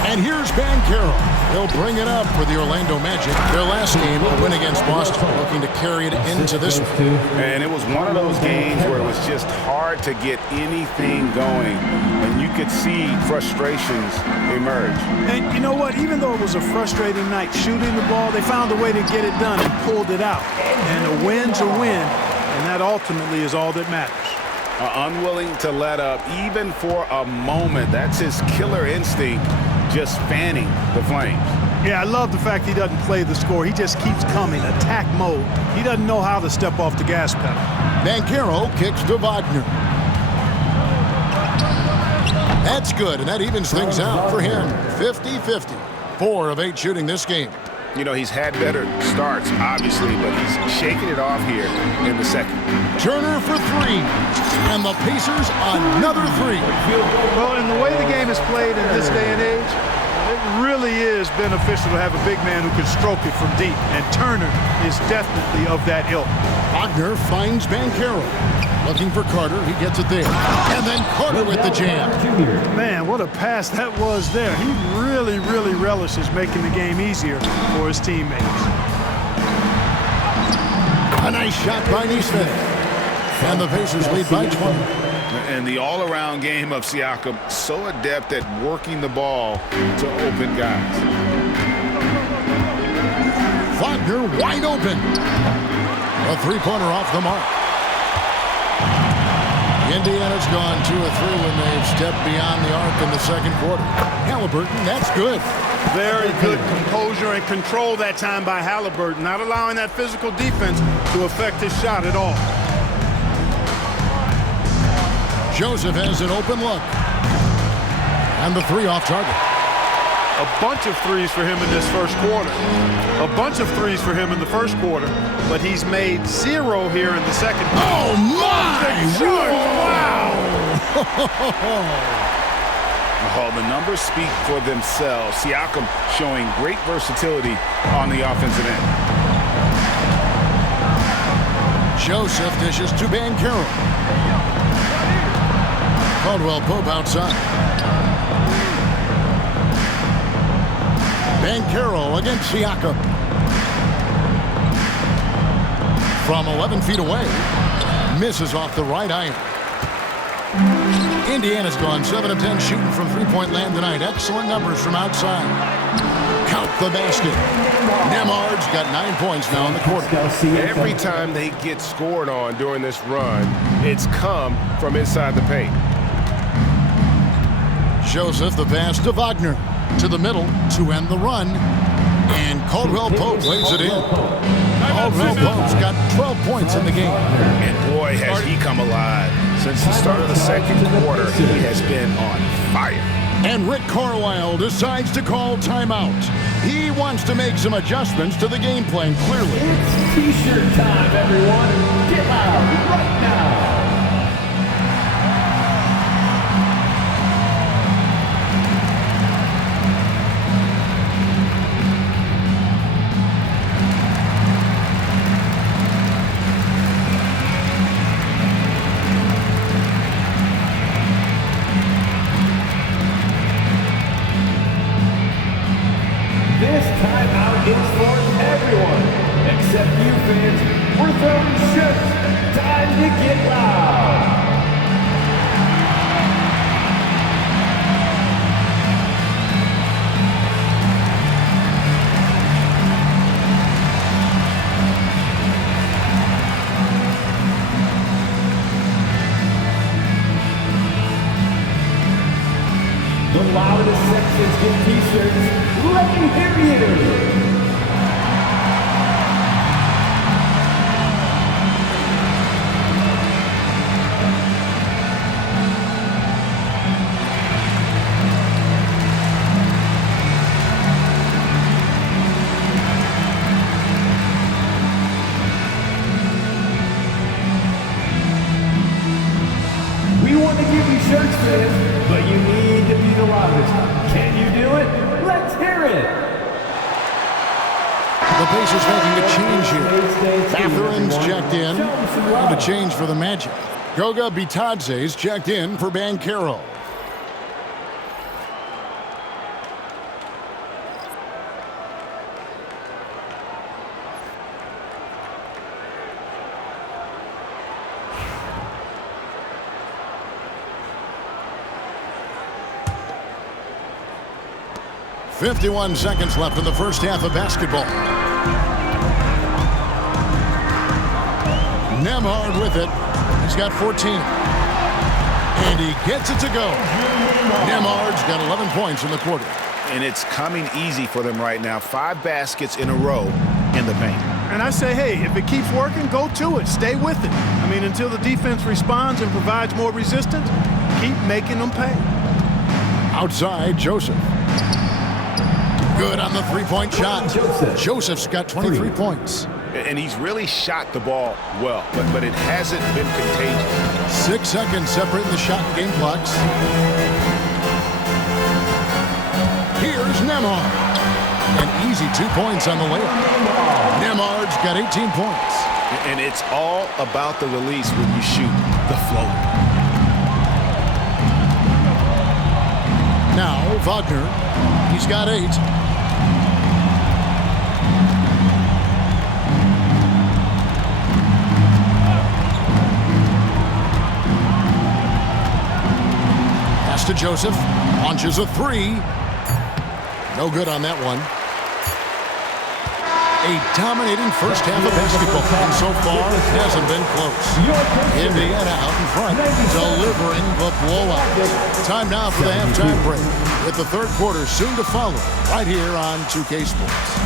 And here's Banchero. He'll bring it up for the Orlando Magic. Their last game, a win against Boston, looking to carry it into this one. And it was one of those games where it was just hard to get anything going. And you could see frustrations emerge. And you know what? Even though it was a frustrating night shooting the ball, they found a way to get it done and pulled it out. And a win's a win, and that ultimately is all that matters. Unwilling to let up even for a moment. That's his killer instinct, just fanning the flames. Yeah, I love the fact he doesn't play the score. He just keeps coming, attack mode. He doesn't know how to step off the gas pedal. Banchero kicks to Wagner. That's good, and that evens things out for him. 50-50. 4 of 8 shooting this game. You know, he's had better starts, obviously, but he's shaking it off here in the second. Turner for 3. And the Pacers another 3. Well, in the way the game is played in this day and age, it really is beneficial to have a big man who can stroke it from deep. And Turner is definitely of that ilk. Wagner finds Banchero. Looking for Carter. He gets it there. And then Carter with the jam. Man, what a pass that was there. He really, really relishes making the game easier for his teammates. A nice shot by Nesmith. And the Pacers lead by 20. And the all-around game of Siakam, so adept at working the ball to open guys. Wagner wide open. A 3-pointer off the mark. Indiana's gone 2 of 3 when they've stepped beyond the arc in the second quarter. Haliburton, that's good. Very good composure and control that time by Haliburton, not allowing that physical defense to affect his shot at all. Joseph has an open look. And the 3 off target. A bunch of threes for him in this first quarter. A bunch of threes for him in the first quarter, but he's made 0 here in the second quarter. Oh, my! Wow! Oh, the numbers speak for themselves. Siakam showing great versatility on the offensive end. Joseph dishes to Banchero. Caldwell Pope outside. Banchero against Siakam. From 11 feet away. Misses off the right iron. Indiana's gone 7 of 10 shooting from three-point land tonight. Excellent numbers from outside. Count the basket. Nemhard's got 9 points now in the quarter. Every time they get scored on during this run, it's come from inside the paint. Joseph, the pass to Wagner. To the middle to end the run. And Caldwell Pope lays it in. Caldwell Pope's got 12 points in the game. And boy, has he come alive. Since the start of the second quarter, he has been on fire. And Rick Carlisle decides to call timeout. He wants to make some adjustments to the game plan, clearly. It's T-shirt time, everyone. Get loud right now. This timeout is for everyone, except you fans. We're throwing shirts. Time to get loud. The loudest sections get T-shirts. Let me hear you. We want to give you shirts, fans, but you need to be the loudest. Can you do it? Let's hear it. The Pacers making a change here. Bathurum's checked in. And a change for the Magic. Goga Bitadze's checked in for Banchero. .51 seconds left in the first half of basketball. Nemhard with it. He's got 14. And he gets it to go. Nemhard's got 11 points in the quarter. And it's coming easy for them right now. 5 baskets in a row in the paint. And I say, hey, if it keeps working, go to it. Stay with it. I mean, until the defense responds and provides more resistance, keep making them pay. Outside, Joseph. Good on the three-point shot. Joseph's got 23 points. And he's really shot the ball well, but it hasn't been contagious. 6 seconds separating the shot and game clocks. Here's Nemhard. An easy 2 points on the layup. Nemhard's got 18 points. And it's all about the release when you shoot the floater. Now, Wagner. He's got 8. Pass to Joseph. Launches a 3. No good on that one. A dominating first half of basketball, and so far it hasn't been close. Indiana out in front, delivering the blowout. Time now for the halftime break, with the third quarter soon to follow, right here on 2K Sports.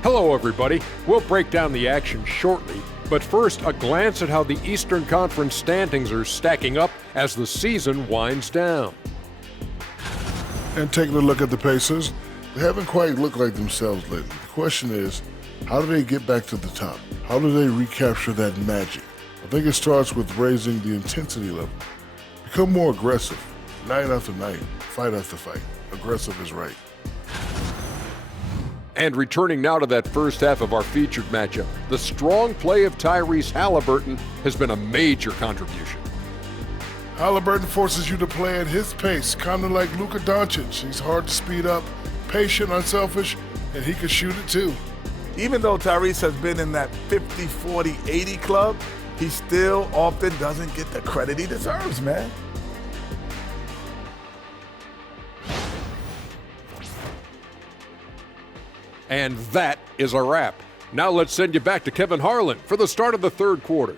Hello, everybody. We'll break down the action shortly, but first, a glance at how the Eastern Conference standings are stacking up as the season winds down. And taking a look at the Pacers, they haven't quite looked like themselves lately. The question is, how do they get back to the top? How do they recapture that magic? I think it starts with raising the intensity level. Become more aggressive, night after night, fight after fight. Aggressive is right. And returning now to that first half of our featured matchup, the strong play of Tyrese Haliburton has been a major contribution. Haliburton forces you to play at his pace, kind of like Luka Doncic. He's hard to speed up, patient, unselfish, and he can shoot it too. Even though Tyrese has been in that 50, 40, 80 club, he still often doesn't get the credit he deserves, man. And that is a wrap. Now let's send you back to Kevin Harlan for the start of the third quarter.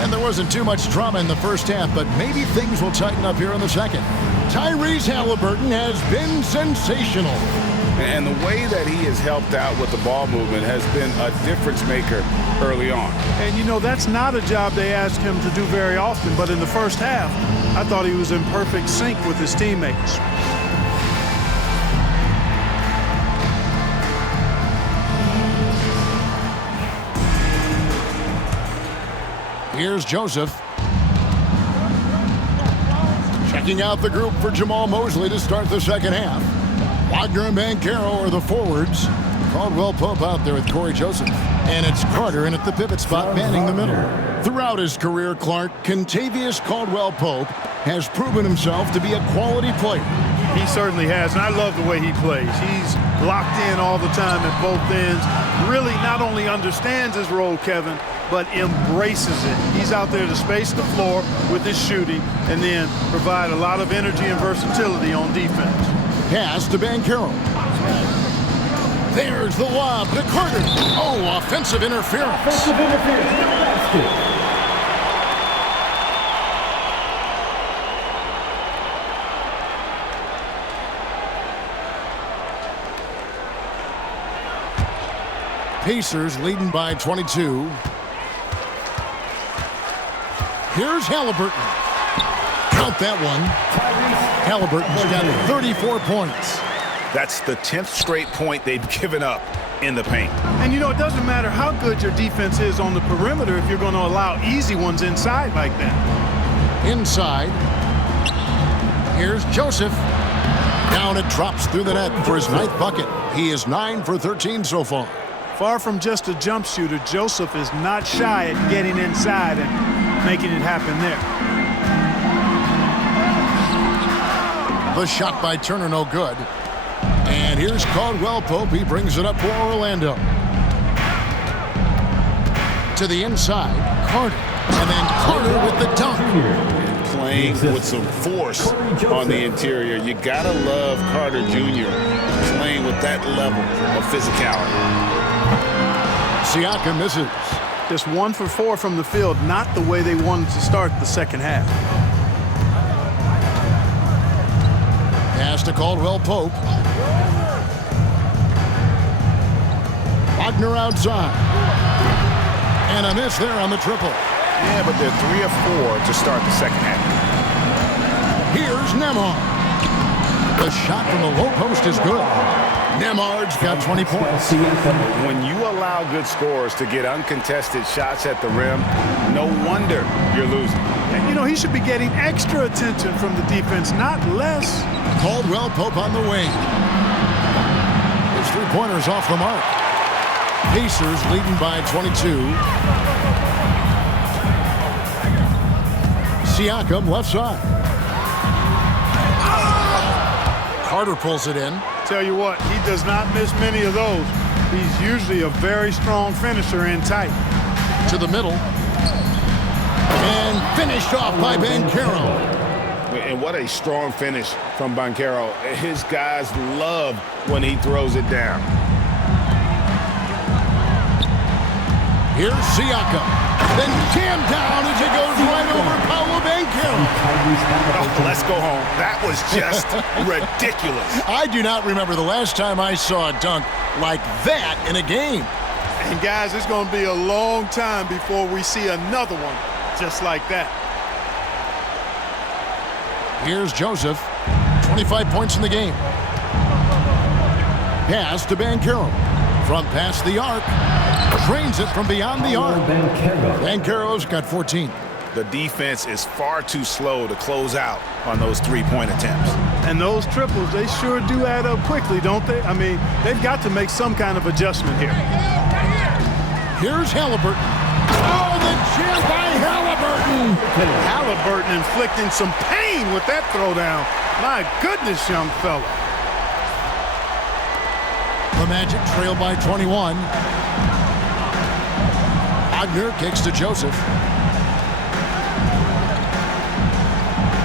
And there wasn't too much drama in the first half, but maybe things will tighten up here in the second. Tyrese Haliburton has been sensational. And the way that he has helped out with the ball movement has been a difference maker early on. And you know, that's not a job they asked him to do very often, but in the first half, I thought he was in perfect sync with his teammates. Here's Joseph. Checking out the group for Jamal Mosley to start the second half. Wagner and Banchero are the forwards. Caldwell Pope out there with Cory Joseph. And it's Carter in at the pivot spot, manning the middle. Throughout his career, Clark, Kentavious Caldwell Pope has proven himself to be a quality player. He certainly has, and I love the way he plays. He's locked in all the time at both ends. Really not only understands his role, Kevin, but embraces it. He's out there to space the floor with his shooting and then provide a lot of energy and versatility on defense. Pass to Banchero. There's the lob to Carter. Oh, offensive interference. Offensive interference in the basket. Pacers leading by 22. Here's Haliburton. Count that one. Haliburton's got 34 points. That's the 10th straight point they've given up in the paint. And you know, it doesn't matter how good your defense is on the perimeter if you're going to allow easy ones inside like that. Inside. Here's Joseph. Down it drops through the net for his 9th bucket. He is 9 for 13 so far. Far from just a jump shooter, Joseph is not shy at getting inside and making it happen there. The shot by Turner no good. And here's Caldwell Pope. He brings it up for Orlando. To the inside, Carter. And then Carter with the dunk. Playing with some force on the interior. You gotta love Carter Jr. playing with that level of physicality. Siakam misses. Just 1 for 4 from the field, not the way they wanted to start the second half. Pass to Caldwell Pope. Wagner outside. And a miss there on the triple. Yeah, but they're 3 of 4 to start the second half. Here's Nembhard. The shot from the low post is good. Nembhard's got 20 points. When you allow good scorers to get uncontested shots at the rim, no wonder you're losing. And you know, he should be getting extra attention from the defense, not less. Caldwell Pope on the wing. His three-pointer's off the mark. Pacers leading by 22. Siakam left side. Carter pulls it in. Tell you what, he does not miss many of those. He's usually a very strong finisher in tight. To the middle. And finished off by Banchero. And what a strong finish from Banchero. His guys love when he throws it down. Here's Siakam. Then jammed down as it goes right over Paolo Banchero. Oh, let's go home. That was just ridiculous. I do not remember the last time I saw a dunk like that in a game. And guys, it's going to be a long time before we see another one just like that. Here's Joseph. 25 points in the game. Pass to Banchero. from past the arc. Drains it from beyond the arc. Banchero's got 14. The defense is far too slow to close out on those three-point attempts. And those triples, they sure do add up quickly, don't they? I mean, they've got to make some kind of adjustment here. Here's Haliburton. Oh, the jam by Haliburton! Haliburton inflicting some pain with that throwdown. My goodness, young fella. The Magic trail by 21. Wagner kicks to Joseph.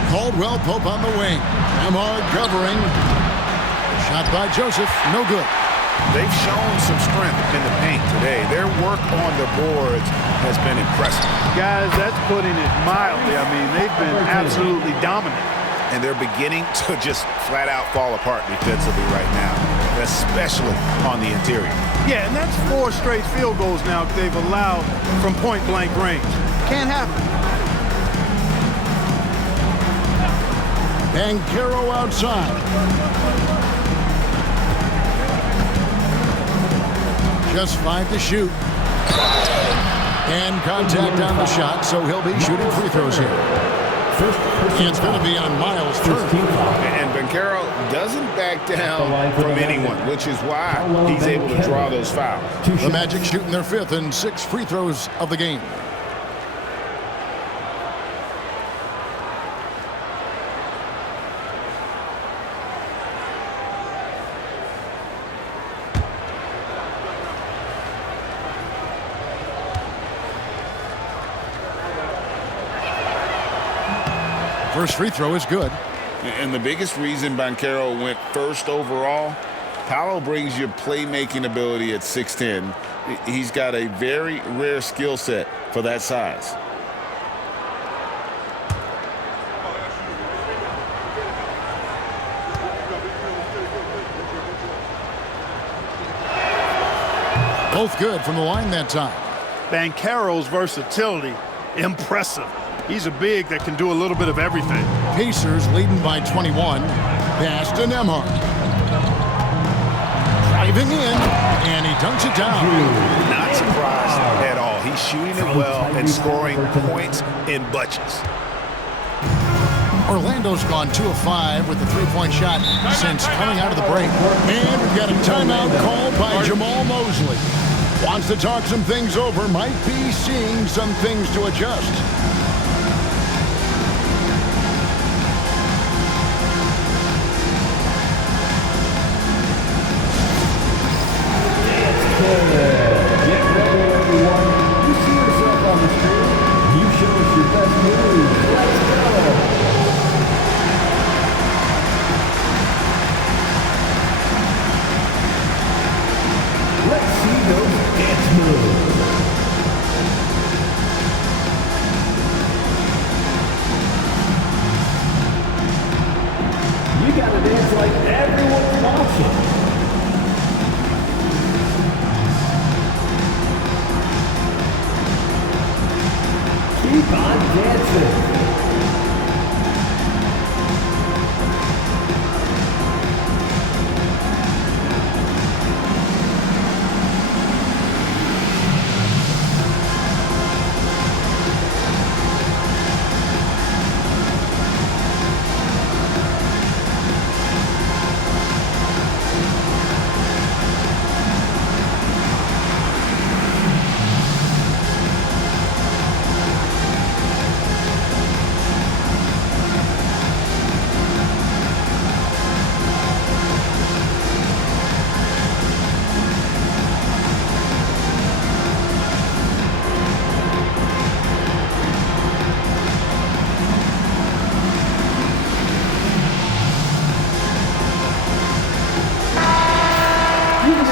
Caldwell Pope on the wing. Emard covering. Shot by Joseph, no good. They've shown some strength in the paint today. Their work on the boards has been impressive. Guys, that's putting it mildly. I mean, they've been absolutely dominant. And they're beginning to just flat out fall apart defensively right now, especially on the interior. Yeah, and that's 4 straight field goals now they've allowed from point-blank range. Can't happen. Banchero outside. Just 5 to shoot. And contact on the shot, so he'll be shooting free throws here. It's going to be on Miles' turn. And Banchero doesn't back down from anyone, which is why he's able to draw those fouls. The Magic shooting their 5th and 6th free throws of the game. First free throw is good. And the biggest reason Banchero went first overall, Paolo brings you playmaking ability at 6'10". He's got a very rare skill set for that size. Both good from the line that time. Banchero's versatility, impressive. He's a big that can do a little bit of everything. Pacers leading by 21. Pass to Nembhard. Driving in, and he dunks it down. Not surprised at all. He's shooting it well and scoring points in bunches. Orlando's gone 2 of 5 with the three-point shot since coming out of the break. And we've got a timeout called by Jamal Mosley. Wants to talk some things over, might be seeing some things to adjust. Get ready, everyone. You see yourself on the screen. You show us your best moves. Let's go. Let's see those dance moves. You gotta dance like everyone's watching. Keep on dancing.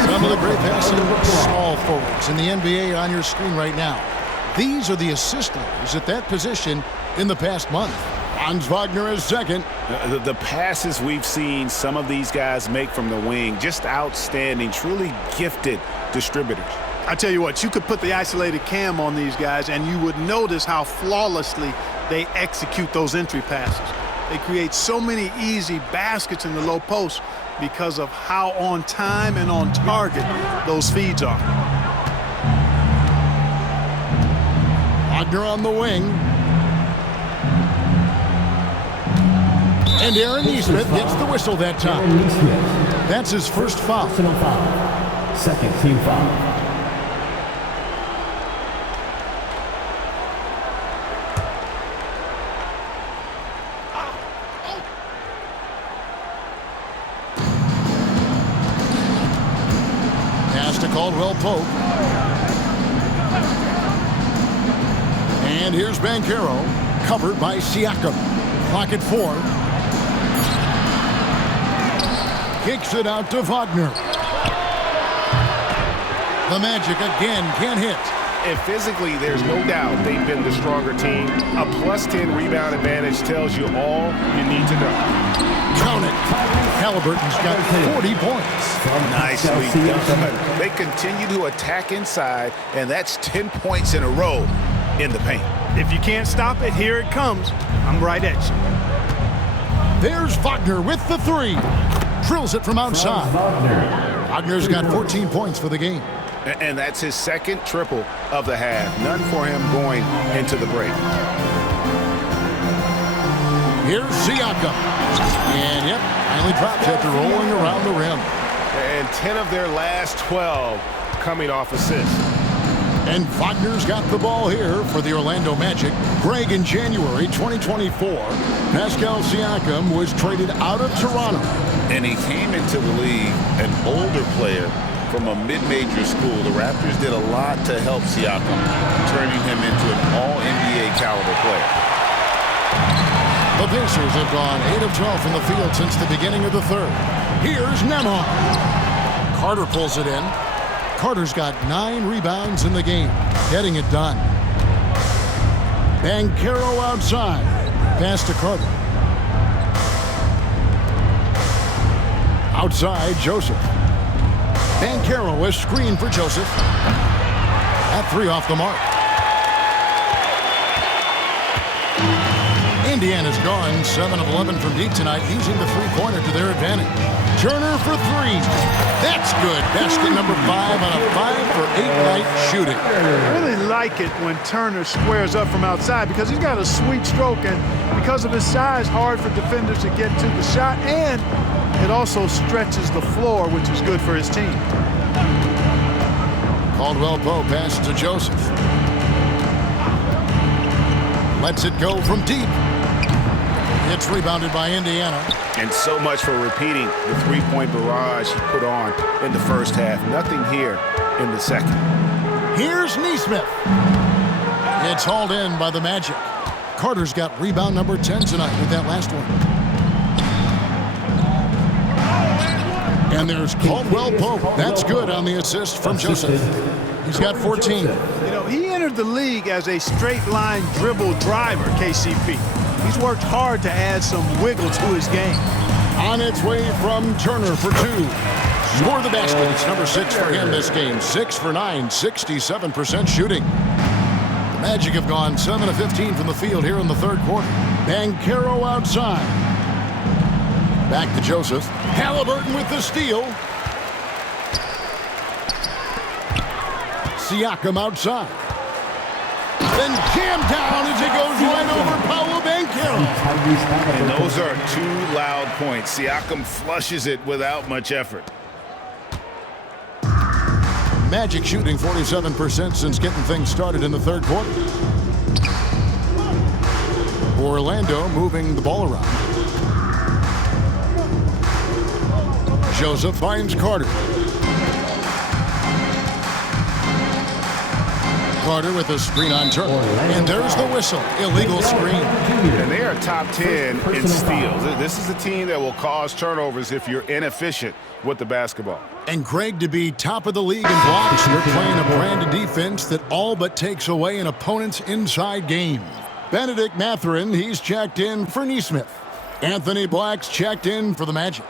Some of the great passing small forwards in the NBA on your screen right now. These are the assist leaders at that position in the past month. Franz Wagner is second. The passes we've seen some of these guys make from the wing, just outstanding, truly gifted distributors. I tell you what, you could put the isolated cam on these guys and you would notice how flawlessly they execute those entry passes. They create so many easy baskets in the low post because of how on time and on target those feeds are. Wagner on the wing. And Aaron Nesmith gets the whistle that time. That's his first foul. Second team foul. Pass to Caldwell Pope. And here's Banchero, covered by Siakam. Clock at 4. Kicks it out to Wagner. The Magic again can't hit. And physically, there's no doubt they've been the stronger team. A +10 rebound advantage tells you all you need to know. Count it. Haliburton's got 40 points. Nicely done. They continue to attack inside, and that's 10 points in a row in the paint. If you can't stop it, here it comes. I'm right at you. There's Wagner with the 3. Drills it from outside. Wagner's got 14 points for the game. And that's his second triple of the half. None for him going into the break. Here's Siakam. And, yep, finally drops after rolling around the rim. And 10 of their last 12 coming off assists. And Wagner's got the ball here for the Orlando Magic. Greg, in January 2024, Pascal Siakam was traded out of Toronto. And he came into the league an older player from a mid-major school. The Raptors did a lot to help Siakam, turning him into an all-NBA caliber player. The Pacers have gone 8 of 12 from the field since the beginning of the third. Here's Nembhard. Carter pulls it in. Carter's got 9 rebounds in the game, getting it done. Banchero outside. Pass to Carter. Outside, Joseph. Banchero is screened for Joseph. That 3 off the mark. Indiana's gone 7 of 11 from deep tonight, using the three-pointer to their advantage. Turner for 3. That's good. Basket number 5 on a 5-for-8 night shooting. I really like it when Turner squares up from outside because he's got a sweet stroke, and because of his size, hard for defenders to get to the shot, and it also stretches the floor, which is good for his team. Caldwell Pope passes to Joseph. Lets it go from deep. It's rebounded by Indiana. And so much for repeating the three-point barrage he put on in the first half. Nothing here in the second. Here's Nesmith. It's hauled in by the Magic. Carter's got rebound number 10 tonight with that last one. And there's Caldwell Pope. That's good on the assist from Joseph. He's got 14. You know, he entered the league as a straight-line dribble driver, KCP. He's worked hard to add some wiggle to his game. On its way from Turner for 2. Score the basket. It's number 6 for him this game. 6 for 9, 67% shooting. The Magic have gone 7 of 15 from the field here in the third quarter. Banchero outside. Back to Joseph. Haliburton with the steal. Siakam outside. Then jammed down as it goes right over Paolo Banchero. And those are 2 loud points. Siakam flushes it without much effort. Magic shooting 47% since getting things started in the third quarter. Orlando moving the ball around. Joseph finds Carter. Carter with a screen on Turner. And there's the whistle. Illegal screen. And they are top 10 in steals. This is a team that will cause turnovers if you're inefficient with the basketball. And Greg, to be top of the league in blocks, you're playing a brand of defense that all but takes away an opponent's inside game. Benedict Mathurin, he's checked in for Nesmith. Anthony Black's checked in for the Magic.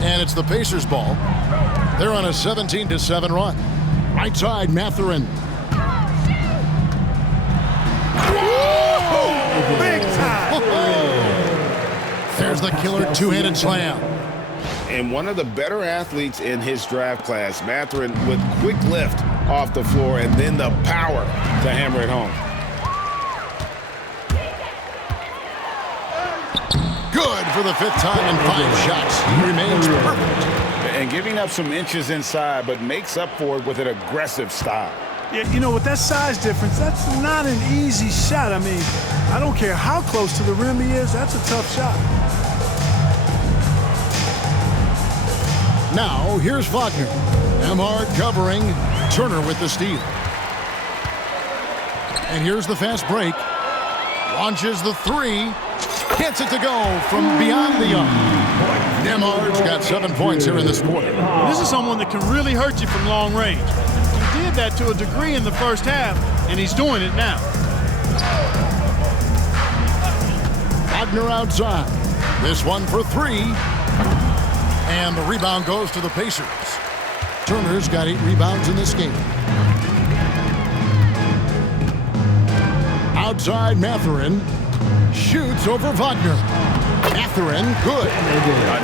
And it's the Pacers' ball. They're on a 17-7 run. Right side, Mathurin. Big time. There's the killer two-handed slam. And one of the better athletes in his draft class, Mathurin, with quick lift off the floor and then the power to hammer it home. Good for the fifth time in 5 shots. He remains perfect. And giving up some inches inside, but makes up for it with an aggressive style. Yeah, you know, with that size difference, that's not an easy shot. I mean, I don't care how close to the rim he is, that's a tough shot. Now, here's Wagner. Nembhard covering. Turner with the steal. And here's the fast break. Launches the three. Gets it to go from beyond the arc. Nembhard's got 7 points here in this quarter. This is someone that can really hurt you from long range. He did that to a degree in the first half, and he's doing it now. Wagner outside. This one for 3. And the rebound goes to the Pacers. Turner's got 8 rebounds in this game. Outside, Mathurin. Shoots over Wagner. Mathurin, good.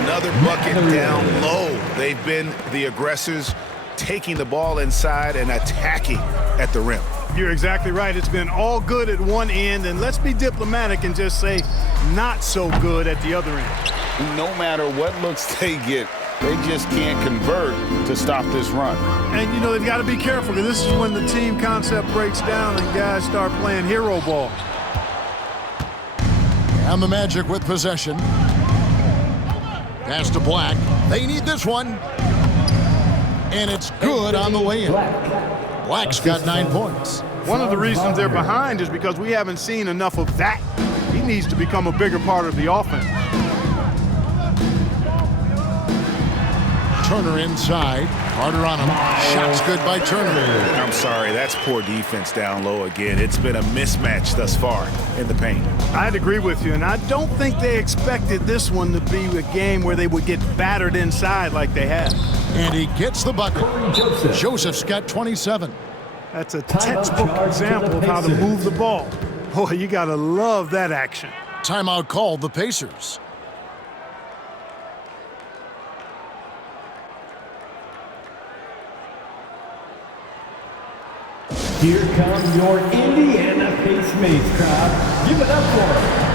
Another bucket down low. They've been the aggressors, taking the ball inside and attacking at the rim. You're exactly right. It's been all good at one end, and let's be diplomatic and just say not so good at the other end. No matter what looks they get, they just can't convert to stop this run. And, you know, they've got to be careful because this is when the team concept breaks down and guys start playing hero ball. And the Magic with possession. Pass to Black. They need this one. And it's good on the way in. Black's got 9 points. One of the reasons they're behind is because we haven't seen enough of that. He needs to become a bigger part of the offense. Turner inside. Carter on him. Shots good by Turner. I'm sorry, that's poor defense down low again. It's been a mismatch thus far in the paint. I'd agree with you, and I don't think they expected this one to be a game where they would get battered inside like they have. And he gets the bucket. Joseph's got 27. That's a textbook example of how to move the ball. Boy, you got to love that action. Timeout called the Pacers. Here come your Indiana Pacemates crowd. Give it up for them.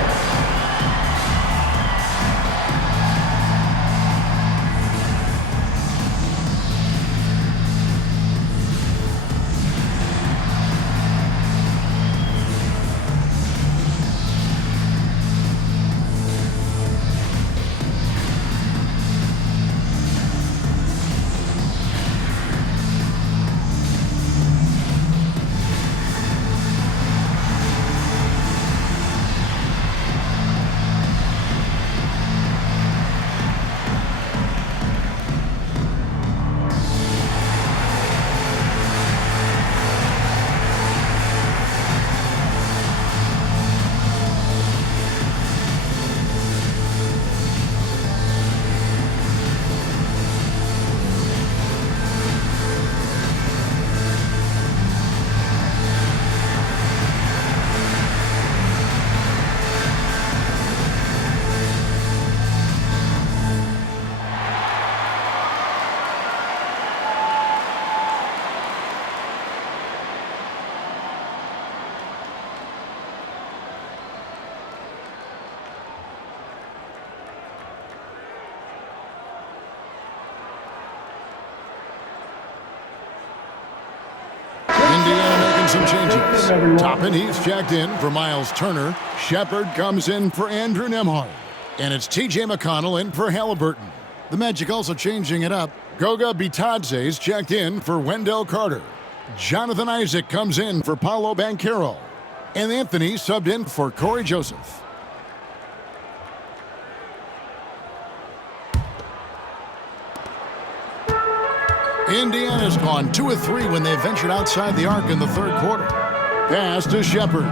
Some changes. Toppin, he's checked in for Miles Turner. Shepard comes in for Andrew Nembhard. And it's T.J. McConnell in for Haliburton. The Magic also changing it up. Goga Bitadze's checked in for Wendell Carter. Jonathan Isaac comes in for Paolo Banchero. And Anthony subbed in for Cory Joseph. Indiana's gone 2 of 3 when they ventured outside the arc in the third quarter. Pass to Shepard.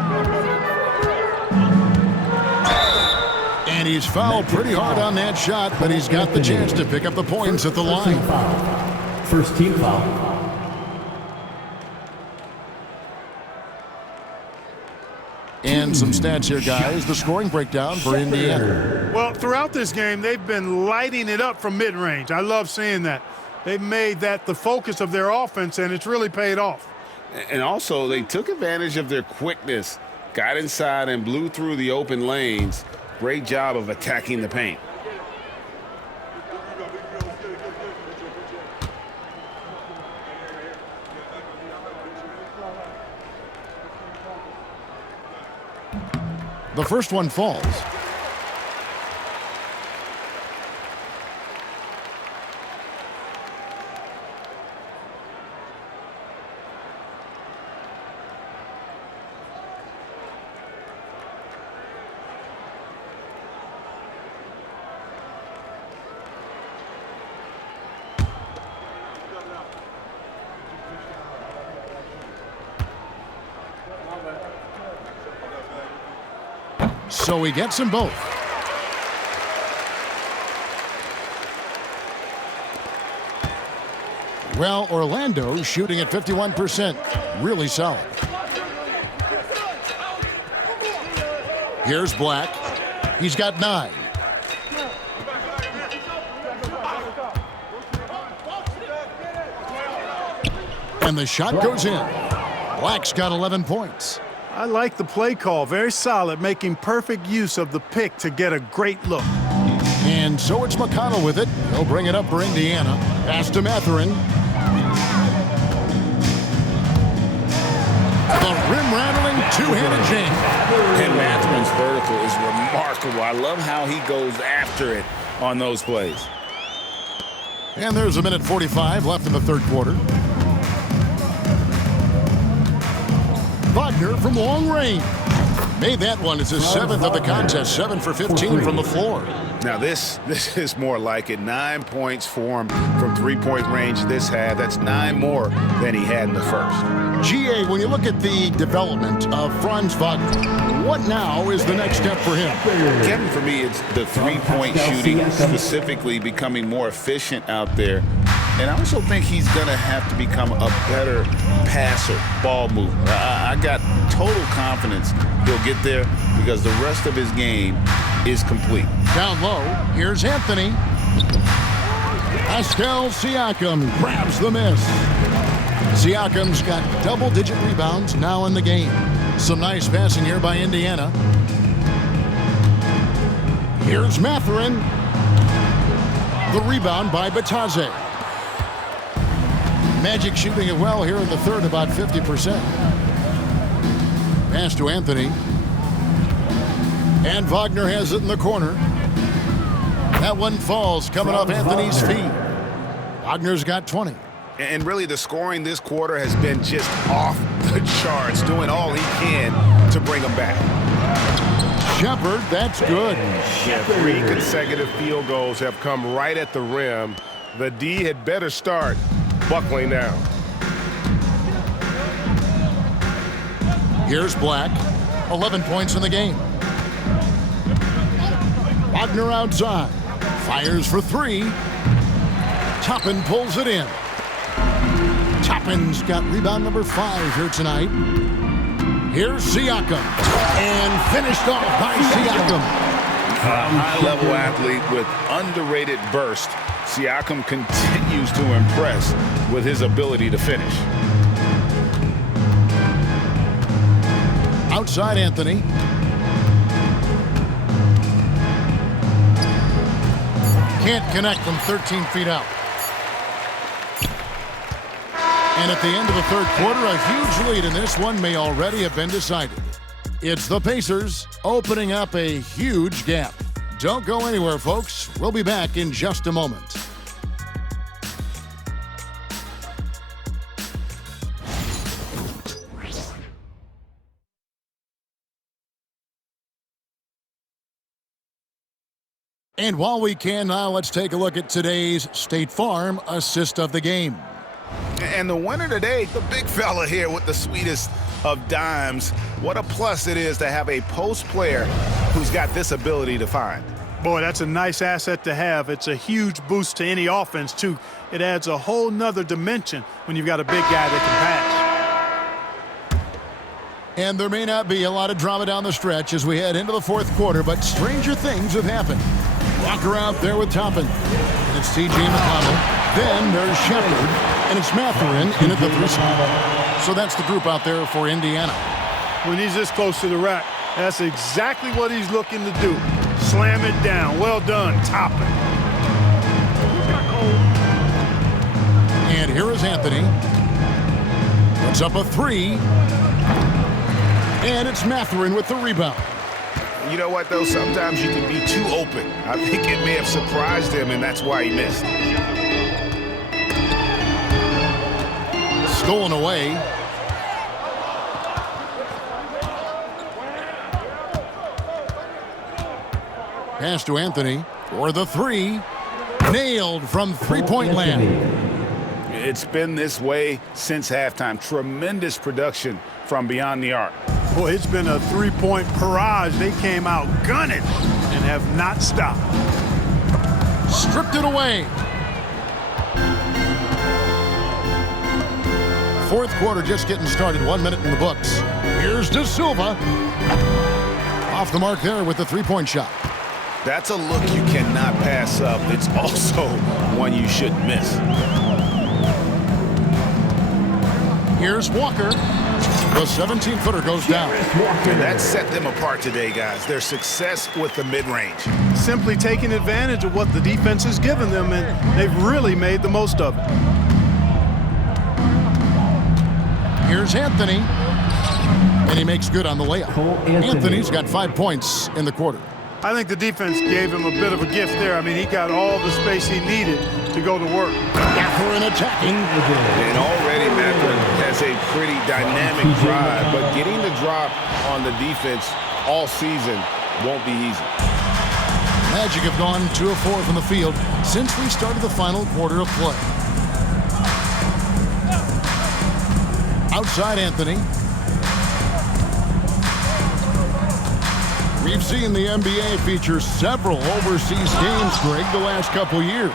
And he's fouled pretty hard on that shot, but he's got the chance to pick up the points at the line. First team foul. And some stats here, guys. The scoring breakdown for Indiana. Well, throughout this game, they've been lighting it up from mid-range. I love seeing that. They've made that the focus of their offense, and it's really paid off. And also, they took advantage of their quickness, got inside and blew through the open lanes. Great job of attacking the paint. The first one falls. So he gets them both. Well, Orlando shooting at 51%. Really solid. Here's Black. He's got 9. And the shot goes in. Black's got 11 points. I like the play call. Very solid, making perfect use of the pick to get a great look. And so it's McConnell with it. He'll bring it up for Indiana. Pass to Mathurin. The rim-rattling two-handed jam. And Mathurin's vertical is remarkable. I love how he goes after it on those plays. And there's 1:45 left in the third quarter. Wagner from long range. Made that one. It's his 7th of the contest. 7 for 15 from the floor. Now this is more like it. 9 points for him from three-point range this half. That's 9 more than he had in the first. GA, when you look at the development of Franz Wagner, what now is the next step for him? Kevin, for me, it's the three-point shooting, specifically becoming more efficient out there. And I also think he's going to have to become a better passer, ball mover. I got total confidence he'll get there because the rest of his game is complete. Down low, here's Anthony. Pascal Siakam grabs the miss. Siakam's got double-digit rebounds now in the game. Some nice passing here by Indiana. Here's Mathurin. The rebound by Batadze. Magic shooting it well here in the third, about 50%. Pass to Anthony. And Wagner has it in the corner. That one falls coming off Anthony's feet. Wagner's got 20. And really the scoring this quarter has been just off the charts, doing all he can to bring them back. Shepard, that's good. Yeah, 3 consecutive field goals have come right at the rim. The D had better start buckling down. Here's Black. 11 points in the game. Wagner outside. Fires for 3. Toppin pulls it in. Toppin's got rebound number 5 here tonight. Here's Siakam. And finished off by Siakam. A high-level athlete with underrated burst. Siakam continues to impress with his ability to finish. Outside Anthony. Can't connect from 13 feet out. And at the end of the third quarter, a huge lead in this one may already have been decided. It's the Pacers opening up a huge gap. Don't go anywhere, folks. We'll be back in just a moment. And while we can now, let's take a look at today's State Farm assist of the game. And the winner today, the big fella here with the sweetest of dimes. What a plus it is to have a post player who's got this ability to find. Boy, that's a nice asset to have. It's a huge boost to any offense, too. It adds a whole nother dimension when you've got a big guy that can pass. And there may not be a lot of drama down the stretch as we head into the fourth quarter, but stranger things have happened. Walker out there with Toppin. And it's T.J. McConnell. Then there's Shepard. And it's Mathurin in at the 3 spot. So that's the group out there for Indiana. When he's this close to the rack, that's exactly what he's looking to do. Slam it down. Well done, Toppin. And here is Anthony. Puts up a 3. And it's Mathurin with the rebound. You know what, though? Sometimes you can be too open. I think it may have surprised him, and that's why he missed. Stolen away. Pass to Anthony for the 3. Nailed from three-point land. It's been this way since halftime. Tremendous production from beyond the arc. Boy, it's been a three-point barrage. They came out gunning and have not stopped. Stripped it away. Fourth quarter just getting started. 1 minute in the books. Here's De Silva. Off the mark there with the three-point shot. That's a look you cannot pass up. It's also one you shouldn't miss. Here's Walker. The 17-footer goes down. And that set them apart today, guys. Their success with the mid-range. Simply taking advantage of what the defense has given them, and they've really made the most of it. Here's Anthony. And he makes good on the layup. Anthony's got 5 points in the quarter. I think the defense gave him a bit of a gift there. I mean, he got all the space he needed to go to work. Mathurin attacking. And already Mathurin has a pretty dynamic drive, but getting the drop on the defense all season won't be easy. Magic have gone 2 of 4 from the field since we started the final quarter of play. Outside Anthony. We've seen the NBA feature several overseas games, Greg, the last couple years.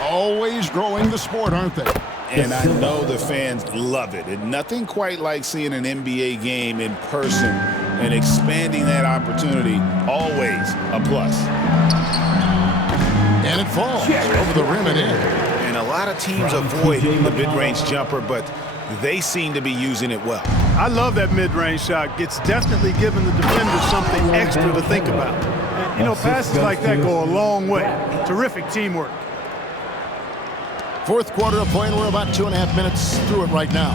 Always growing the sport, aren't they? And I know the fans love it. And nothing quite like seeing an NBA game in person and expanding that opportunity. Always a plus. And it falls over the rim and in. And a lot of teams avoid the mid-range jumper, but they seem to be using it well. I love that mid-range shot. It's definitely giving the defender something extra to think about. And, you know, passes like that go a long way. Terrific teamwork. Fourth quarter of play, and we're about 2.5 minutes through it right now.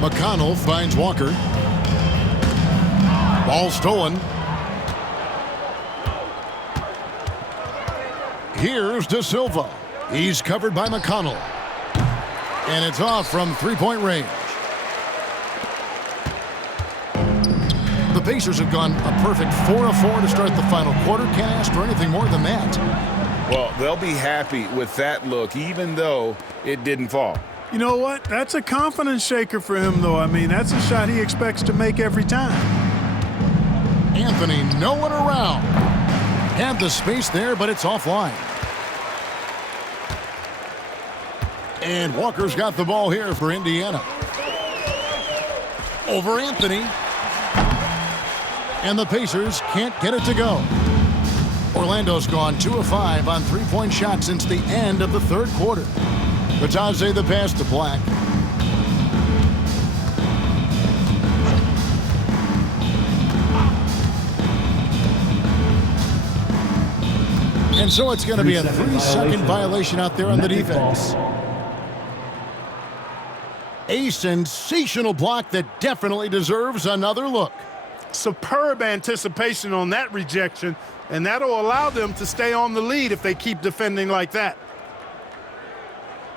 McConnell finds Walker. Ball stolen. Here's De Silva. He's covered by McConnell. And it's off from three-point range. The Pacers have gone a perfect 4 of 4 to start the final quarter. Can't ask for anything more than that. Well, they'll be happy with that look, even though it didn't fall. You know what? That's a confidence shaker for him, though. I mean, that's a shot he expects to make every time. Anthony, no one around. Had the space there, but it's offline. And Walker's got the ball here for Indiana. Over Anthony. And the Pacers can't get it to go. Orlando's gone 2 of 5 on three-point shots since the end of the third quarter. Batadze the pass to Black. And so it's going to be a 3-second violation out there on the defense. A sensational block that definitely deserves another look. Superb anticipation on that rejection, and that'll allow them to stay on the lead if they keep defending like that.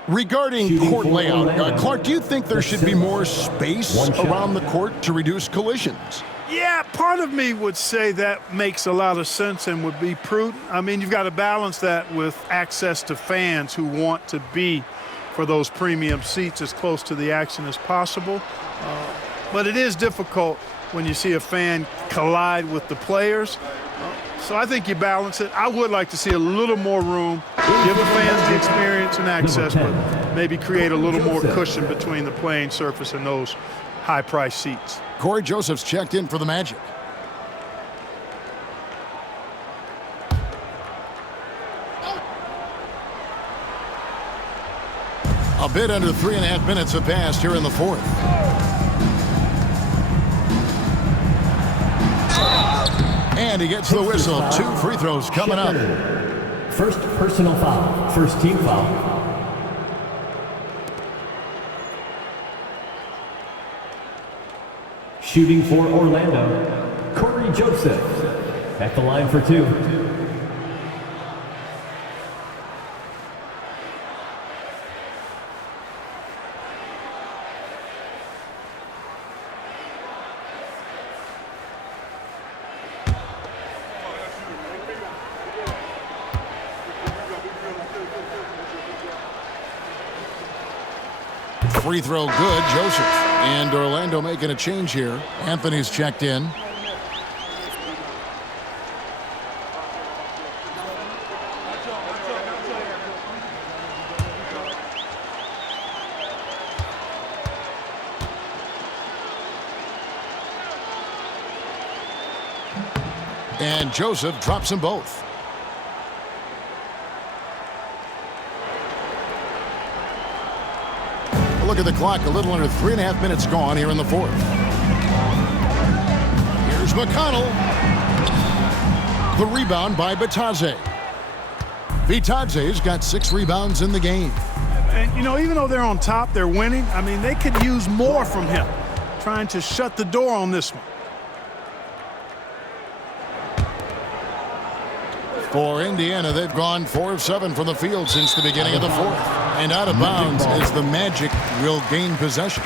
Regarding court layout, Clark, do you think there should be more space around the court to reduce collisions? Yeah, part of me would say that makes a lot of sense and would be prudent. I mean, you've got to balance that with access to fans who want to be for those premium seats as close to the action as possible. But it is difficult when you see a fan collide with the players. So I think you balance it. I would like to see a little more room, give the fans the experience and access, but maybe create a little more cushion between the playing surface and those high-priced seats. Cory Joseph's checked in for the Magic. A bit under 3.5 minutes have passed here in the fourth. And he gets the whistle. 2 free throws coming up. First personal foul. First team foul. Shooting for Orlando, Cory Joseph at the line for 2. Free throw good, Joseph. And Orlando making a change here. Anthony's checked in. And Joseph drops them both. Look at the clock, a little under 3.5 minutes gone here in the fourth. Here's McConnell. The rebound by Bitadze. Bitadze's got 6 rebounds in the game. And, you know, even though they're on top, they're winning. I mean, they could use more from him, trying to shut the door on this one. For Indiana, they've gone 4 of 7 from the field since the beginning of the fourth. And out of bounds as the Magic will gain possession.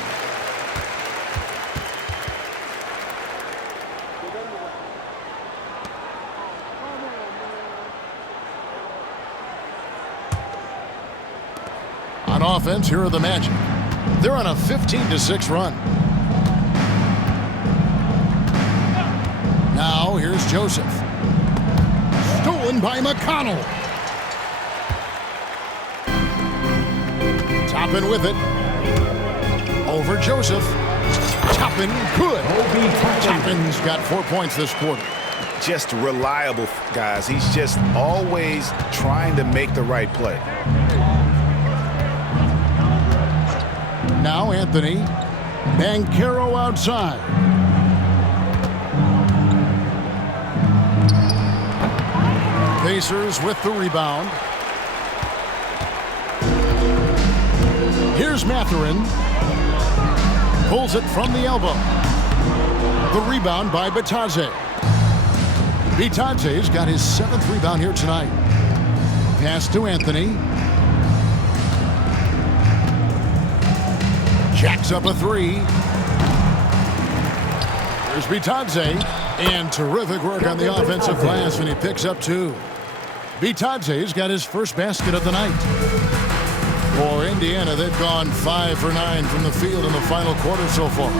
On offense, here are the Magic. They're on a 15-6 run. Now, here's Joseph. Stolen by McConnell. Toppin with it. Over Joseph. Toppin, good. Toppin's got 4 points this quarter. Just reliable, guys. He's just always trying to make the right play. Now Anthony. Banchero outside. Pacers with the rebound. Here's Mathurin. Pulls it from the elbow. The rebound by Bitadze. Bitadze's got his 7th rebound here tonight. Pass to Anthony. Jacks up a 3. There's Bitadze. And terrific work on the offensive glass, and he picks up 2. Bitadze's got his first basket of the night. For Indiana, they've gone 5 for 9 from the field in the final quarter so far.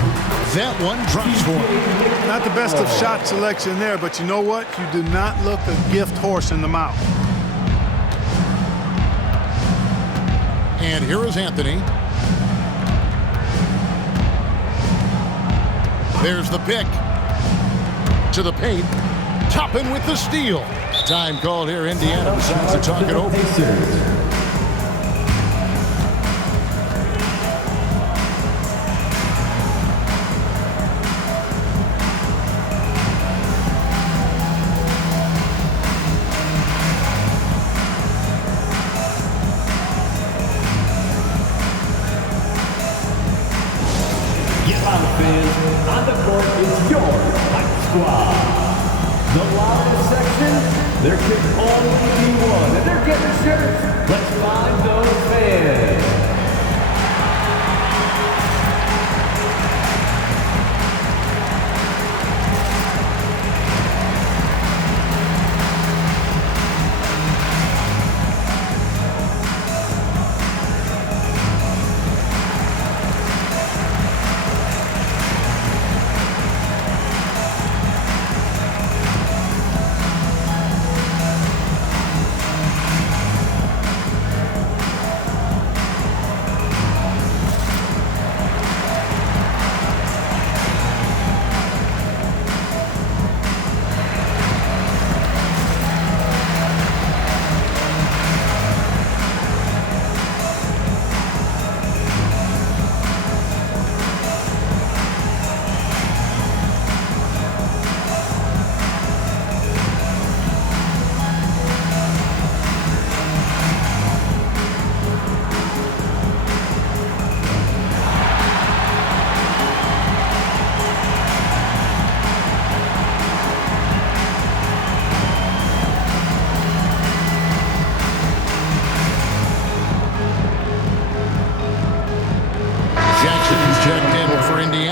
That one drops for him. Not the best of shot selection there, but you know what? You do not look a gift horse in the mouth. And here is Anthony. There's the pick. To the paint. Toppin with the steal. Time called here. Indiana decides to talk it over. Get loud, fans. On the court is your hype squad. The loudest section, there can only be one, and they're getting shirts. Let's find those fans.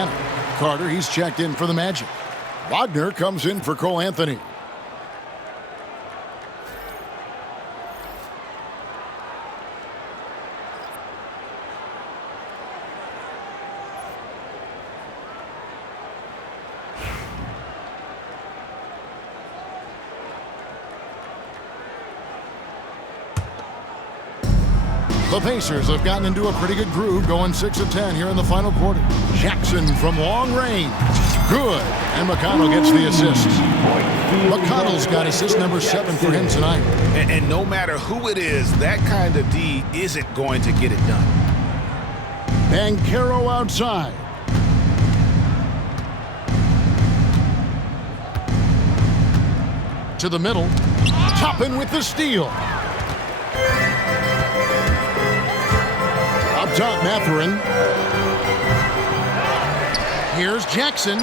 Indiana. Carter, he's checked in for the Magic. Wagner comes in for Cole Anthony. The Pacers have gotten into a pretty good groove, going 6 of 10 here in the final quarter. Jackson from long range. Good. And McConnell gets the assist. McConnell's got assist number 7 for him tonight. And no matter who it is, that kind of D isn't going to get it done. Banchero outside. To the middle. Toppin with the steal. Up top, Mathurin. Here's Jackson.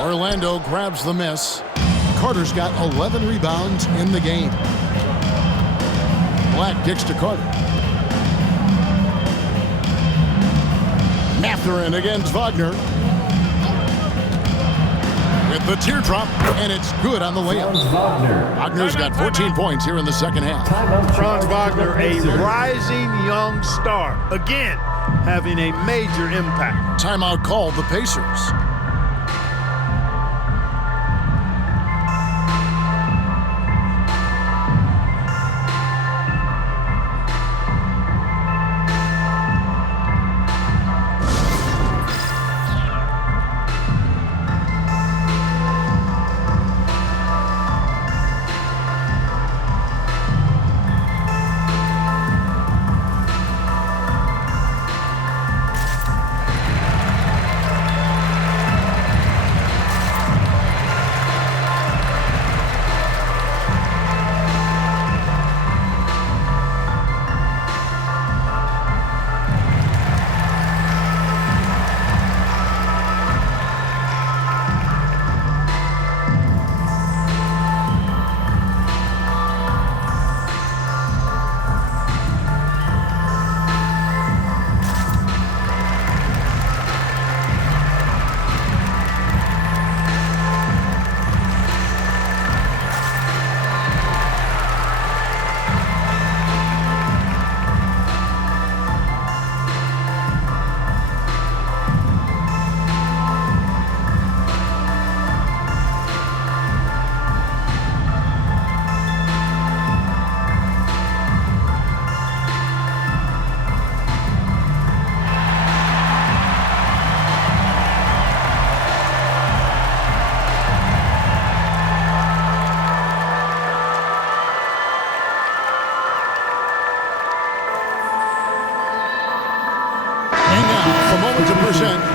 Orlando grabs the miss. Carter's got 11 rebounds in the game. Black kicks to Carter. Mathurin against Wagner. With the teardrop, and it's good on the layup. Wagner's got 14 points here in the second half. Franz Wagner, a rising young star. Again, having a major impact. Timeout called the Pacers.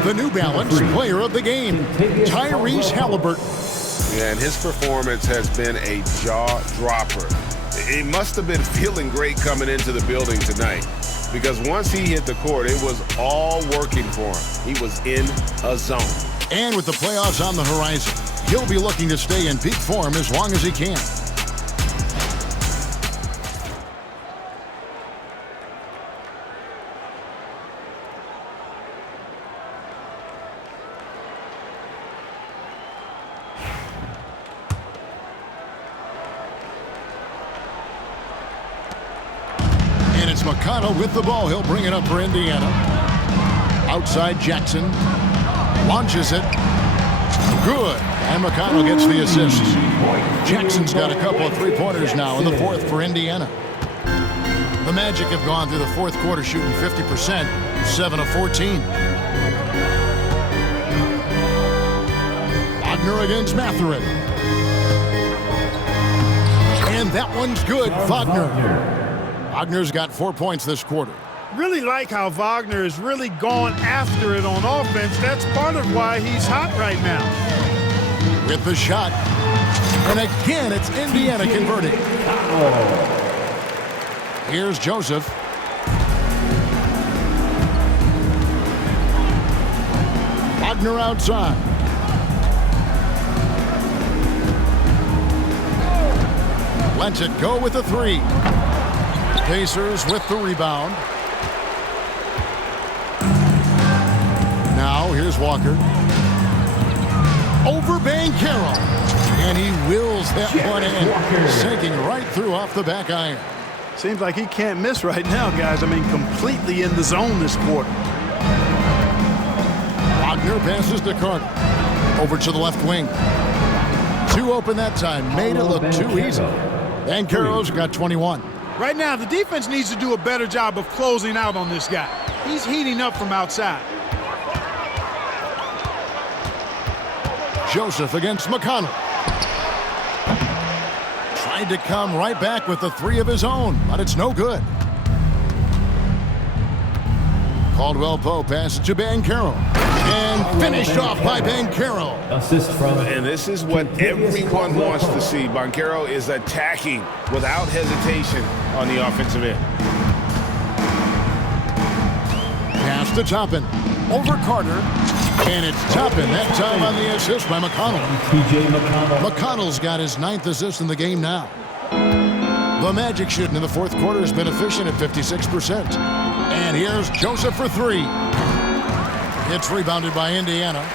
The New Balance Player of the Game, Tyrese Haliburton. Yeah, and his performance has been a jaw-dropper. It must have been feeling great coming into the building tonight, because once he hit the court, it was all working for him. He was in a zone. And with the playoffs on the horizon, he'll be looking to stay in peak form as long as he can. McConnell with the ball. He'll bring it up for Indiana. Outside Jackson. Launches it. Good. And McConnell gets the assist. Jackson's got a couple of three-pointers now in the fourth for Indiana. The Magic have gone through the fourth quarter shooting 50%, 7 of 14. Wagner against Mathurin. And that one's good. Wagner. Wagner's got 4 points this quarter. Really like how Wagner is really going after it on offense. That's part of why he's hot right now. With the shot. And again, it's Indiana converting. Here's Joseph. Wagner outside. Lets it go with the three. Pacers with the rebound. Here's Walker. Over Banchero. And he wills that one in, sinking right through off the back iron. Seems like he can't miss right now, guys. I mean, completely in the zone this quarter. Wagner passes to Carter. Over to the left wing. Two open that time. Made it look too easy. Banchero's got 21. Right now, the defense needs to do a better job of closing out on this guy. He's heating up from outside. Joseph against McConnell. Tried to come right back with the three of his own, but it's no good. Caldwell Pope passes to Banchero. And finished off by Banchero. Assist from. And this is what everyone wants to see. Banchero is attacking without hesitation on the offensive end. Pass to Toppin. Over Carter. And it's Toppin that time on the assist by McConnell. TJ McConnell. McConnell's got his 9th assist in the game now. The Magic shooting in the fourth quarter has been efficient at 56%. And here's Joseph for three. It's rebounded by Indiana.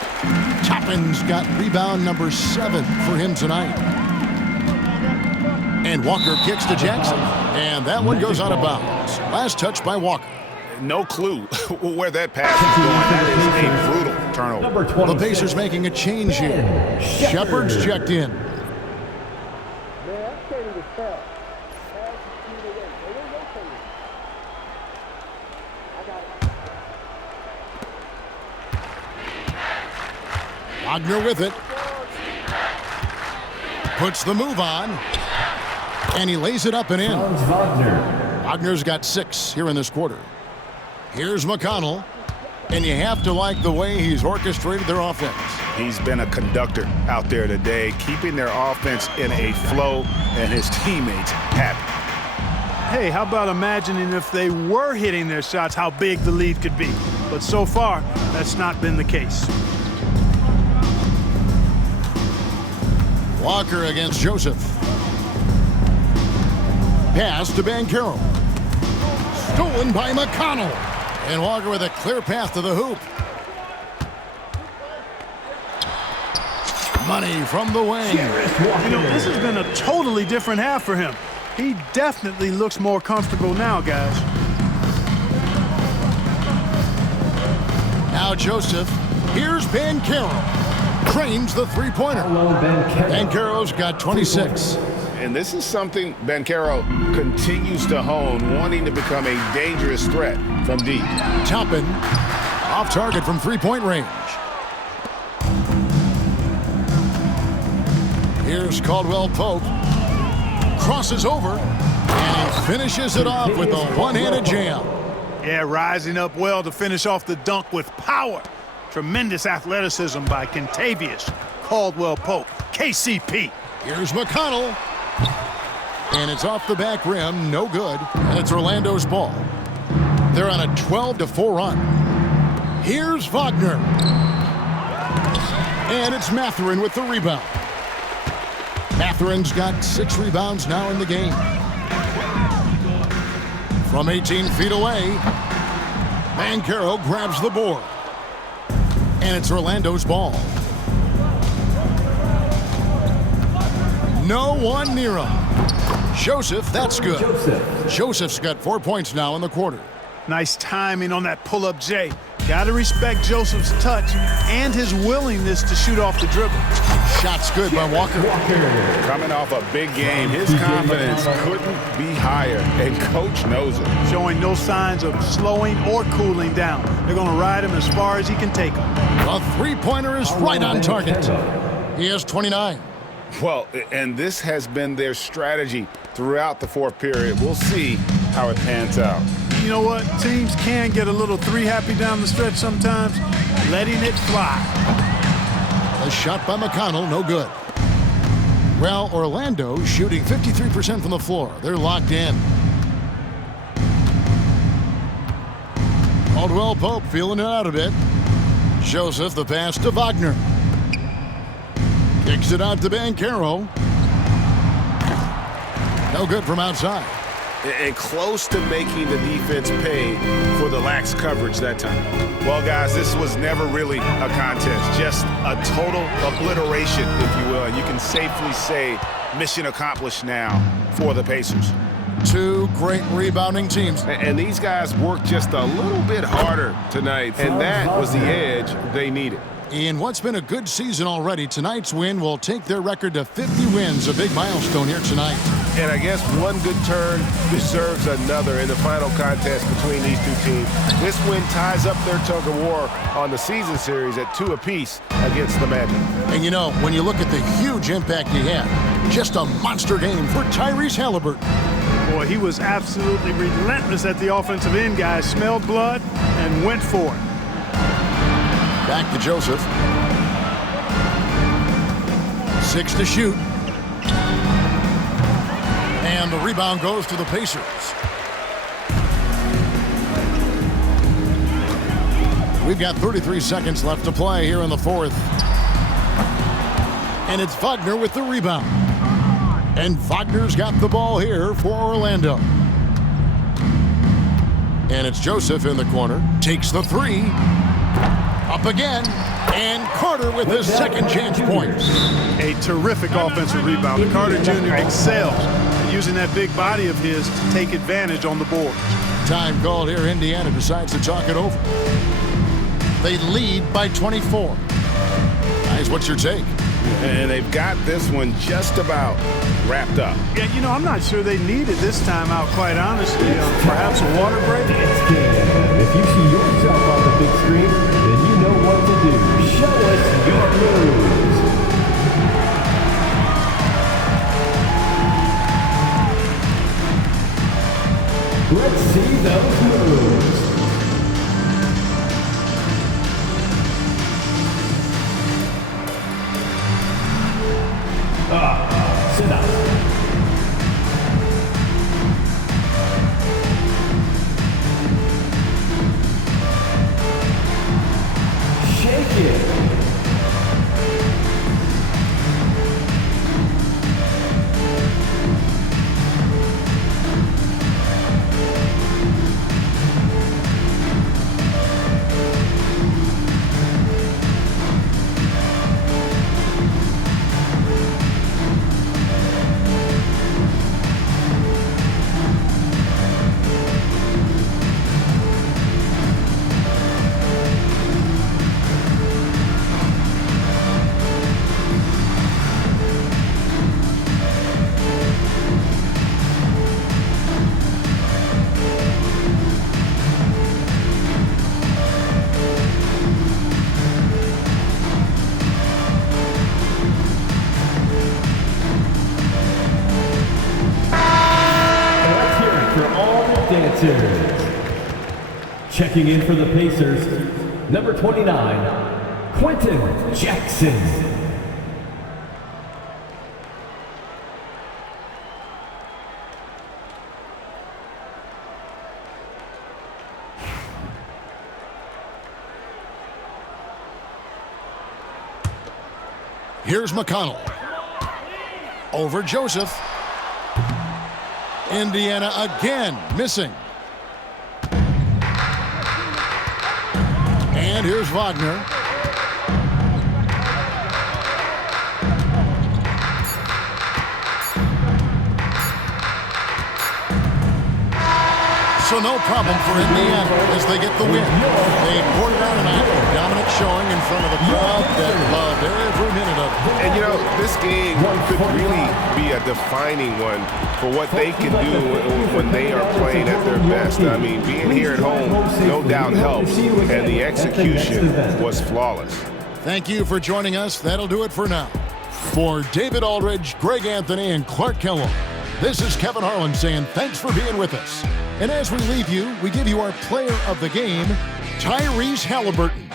Toppin's got rebound number 7 for him tonight. And Walker kicks to Jackson. And that one goes out of bounds. Last touch by Walker. No clue where that pass is going. That is a brutal turnover. The Pacers making a change here. Shepard's checked in. Wagner with it. Puts the move on. And he lays it up and in. Wagner's got 6 here in this quarter. Here's McConnell. And you have to like the way he's orchestrated their offense. He's been a conductor out there today, keeping their offense in a flow and his teammates happy. Hey, how about imagining if they were hitting their shots, how big the lead could be. But so far, that's not been the case. Walker against Joseph. Pass to Banchero. Stolen by McConnell. And Walker with a clear path to the hoop. Money from the wing. You know, this has been a totally different half for him. He definitely looks more comfortable now, guys. Now Joseph. Here's Banchero. Trains the three-pointer. Banchero's got 26. And this is something Banchero continues to hone, wanting to become a dangerous threat from deep. Toppin off target from three-point range. Here's Caldwell Pope. Crosses over and he finishes it off with a one-handed jam. Yeah, rising up well to finish off the dunk with power. Tremendous athleticism by Kentavious Caldwell Pope, KCP. Here's McConnell. And it's off the back rim, no good. And it's Orlando's ball. They're on a 12-4 run. Here's Wagner. And it's Mathurin with the rebound. Mathurin's got 6 rebounds now in the game. From 18 feet away, Banchero grabs the board. And it's Orlando's ball. No one near him. Joseph, that's good. Joseph's got 4 points now in the quarter. Nice timing on that pull-up J. Got to respect Joseph's touch and his willingness to shoot off the dribble. Shot's good by Walker. Coming off a big game, his confidence couldn't be higher, and coach knows it. Showing no signs of slowing or cooling down. They're going to ride him as far as he can take him. The three-pointer is right on target. He has 29. Well, and this has been their strategy throughout the fourth period. We'll see how it pans out. You know what? Teams can get a little three-happy down the stretch sometimes. Letting it fly. A shot by McConnell, no good. Well, Orlando shooting 53% from the floor. They're locked in. Caldwell Pope feeling it out a bit. Joseph the pass to Wagner. Kicks it out to Banchero. No good from outside. and close to making the defense pay for the lax coverage that time. Well, guys, this was never really a contest, just a total obliteration, if you will. And you can safely say mission accomplished now for the Pacers. Two great rebounding teams. And these guys worked just a little bit harder tonight, and that was the edge they needed. In what's been a good season already, tonight's win will take their record to 50 wins, a big milestone here tonight. And I guess one good turn deserves another in the final contest between these two teams. This win ties up their tug of war on the season series at 2 apiece against the Magic. And you know, when you look at the huge impact he had, just a monster game for Tyrese Haliburton. Boy, he was absolutely relentless at the offensive end, guys. Smelled blood and went for it. Back to Joseph. 6 to shoot. And the rebound goes to the Pacers. We've got 33 seconds left to play here in the fourth. And it's Wagner with the rebound. And Wagner's got the ball here for Orlando. And it's Joseph in the corner. Takes the three. Up again. And Carter with his second chance point. A terrific offensive rebound. Carter Jr. excels at using that big body of his to take advantage on the board. Time called here. Indiana decides to talk it over. They lead by 24. Guys, what's your take? And they've got this one just about wrapped up. Yeah, you know, I'm not sure they needed this timeout, quite honestly. Perhaps a water break? It's game. If you see yourself on the big screen, then you know what to do. Show us your moves. Let's see those moves. Sit up. Shake it. Checking in for the Pacers, number 29, Quentin Jackson. Here's McConnell. Over Joseph. Indiana again missing. And here's Wagner. So no problem for Indiana as they get the win. They poured it out tonight. Dominant showing in front of a crowd that loved every minute of it. And you know, this game could really be a defining one for what they can do when they are playing at their best. I mean, being here at home no doubt helps, and the execution was flawless. Thank you for joining us. That'll do it for now. For David Aldridge, Greg Anthony, and Clark Kellogg, this is Kevin Harlan saying thanks for being with us. And as we leave you, we give you our player of the game, Tyrese Haliburton.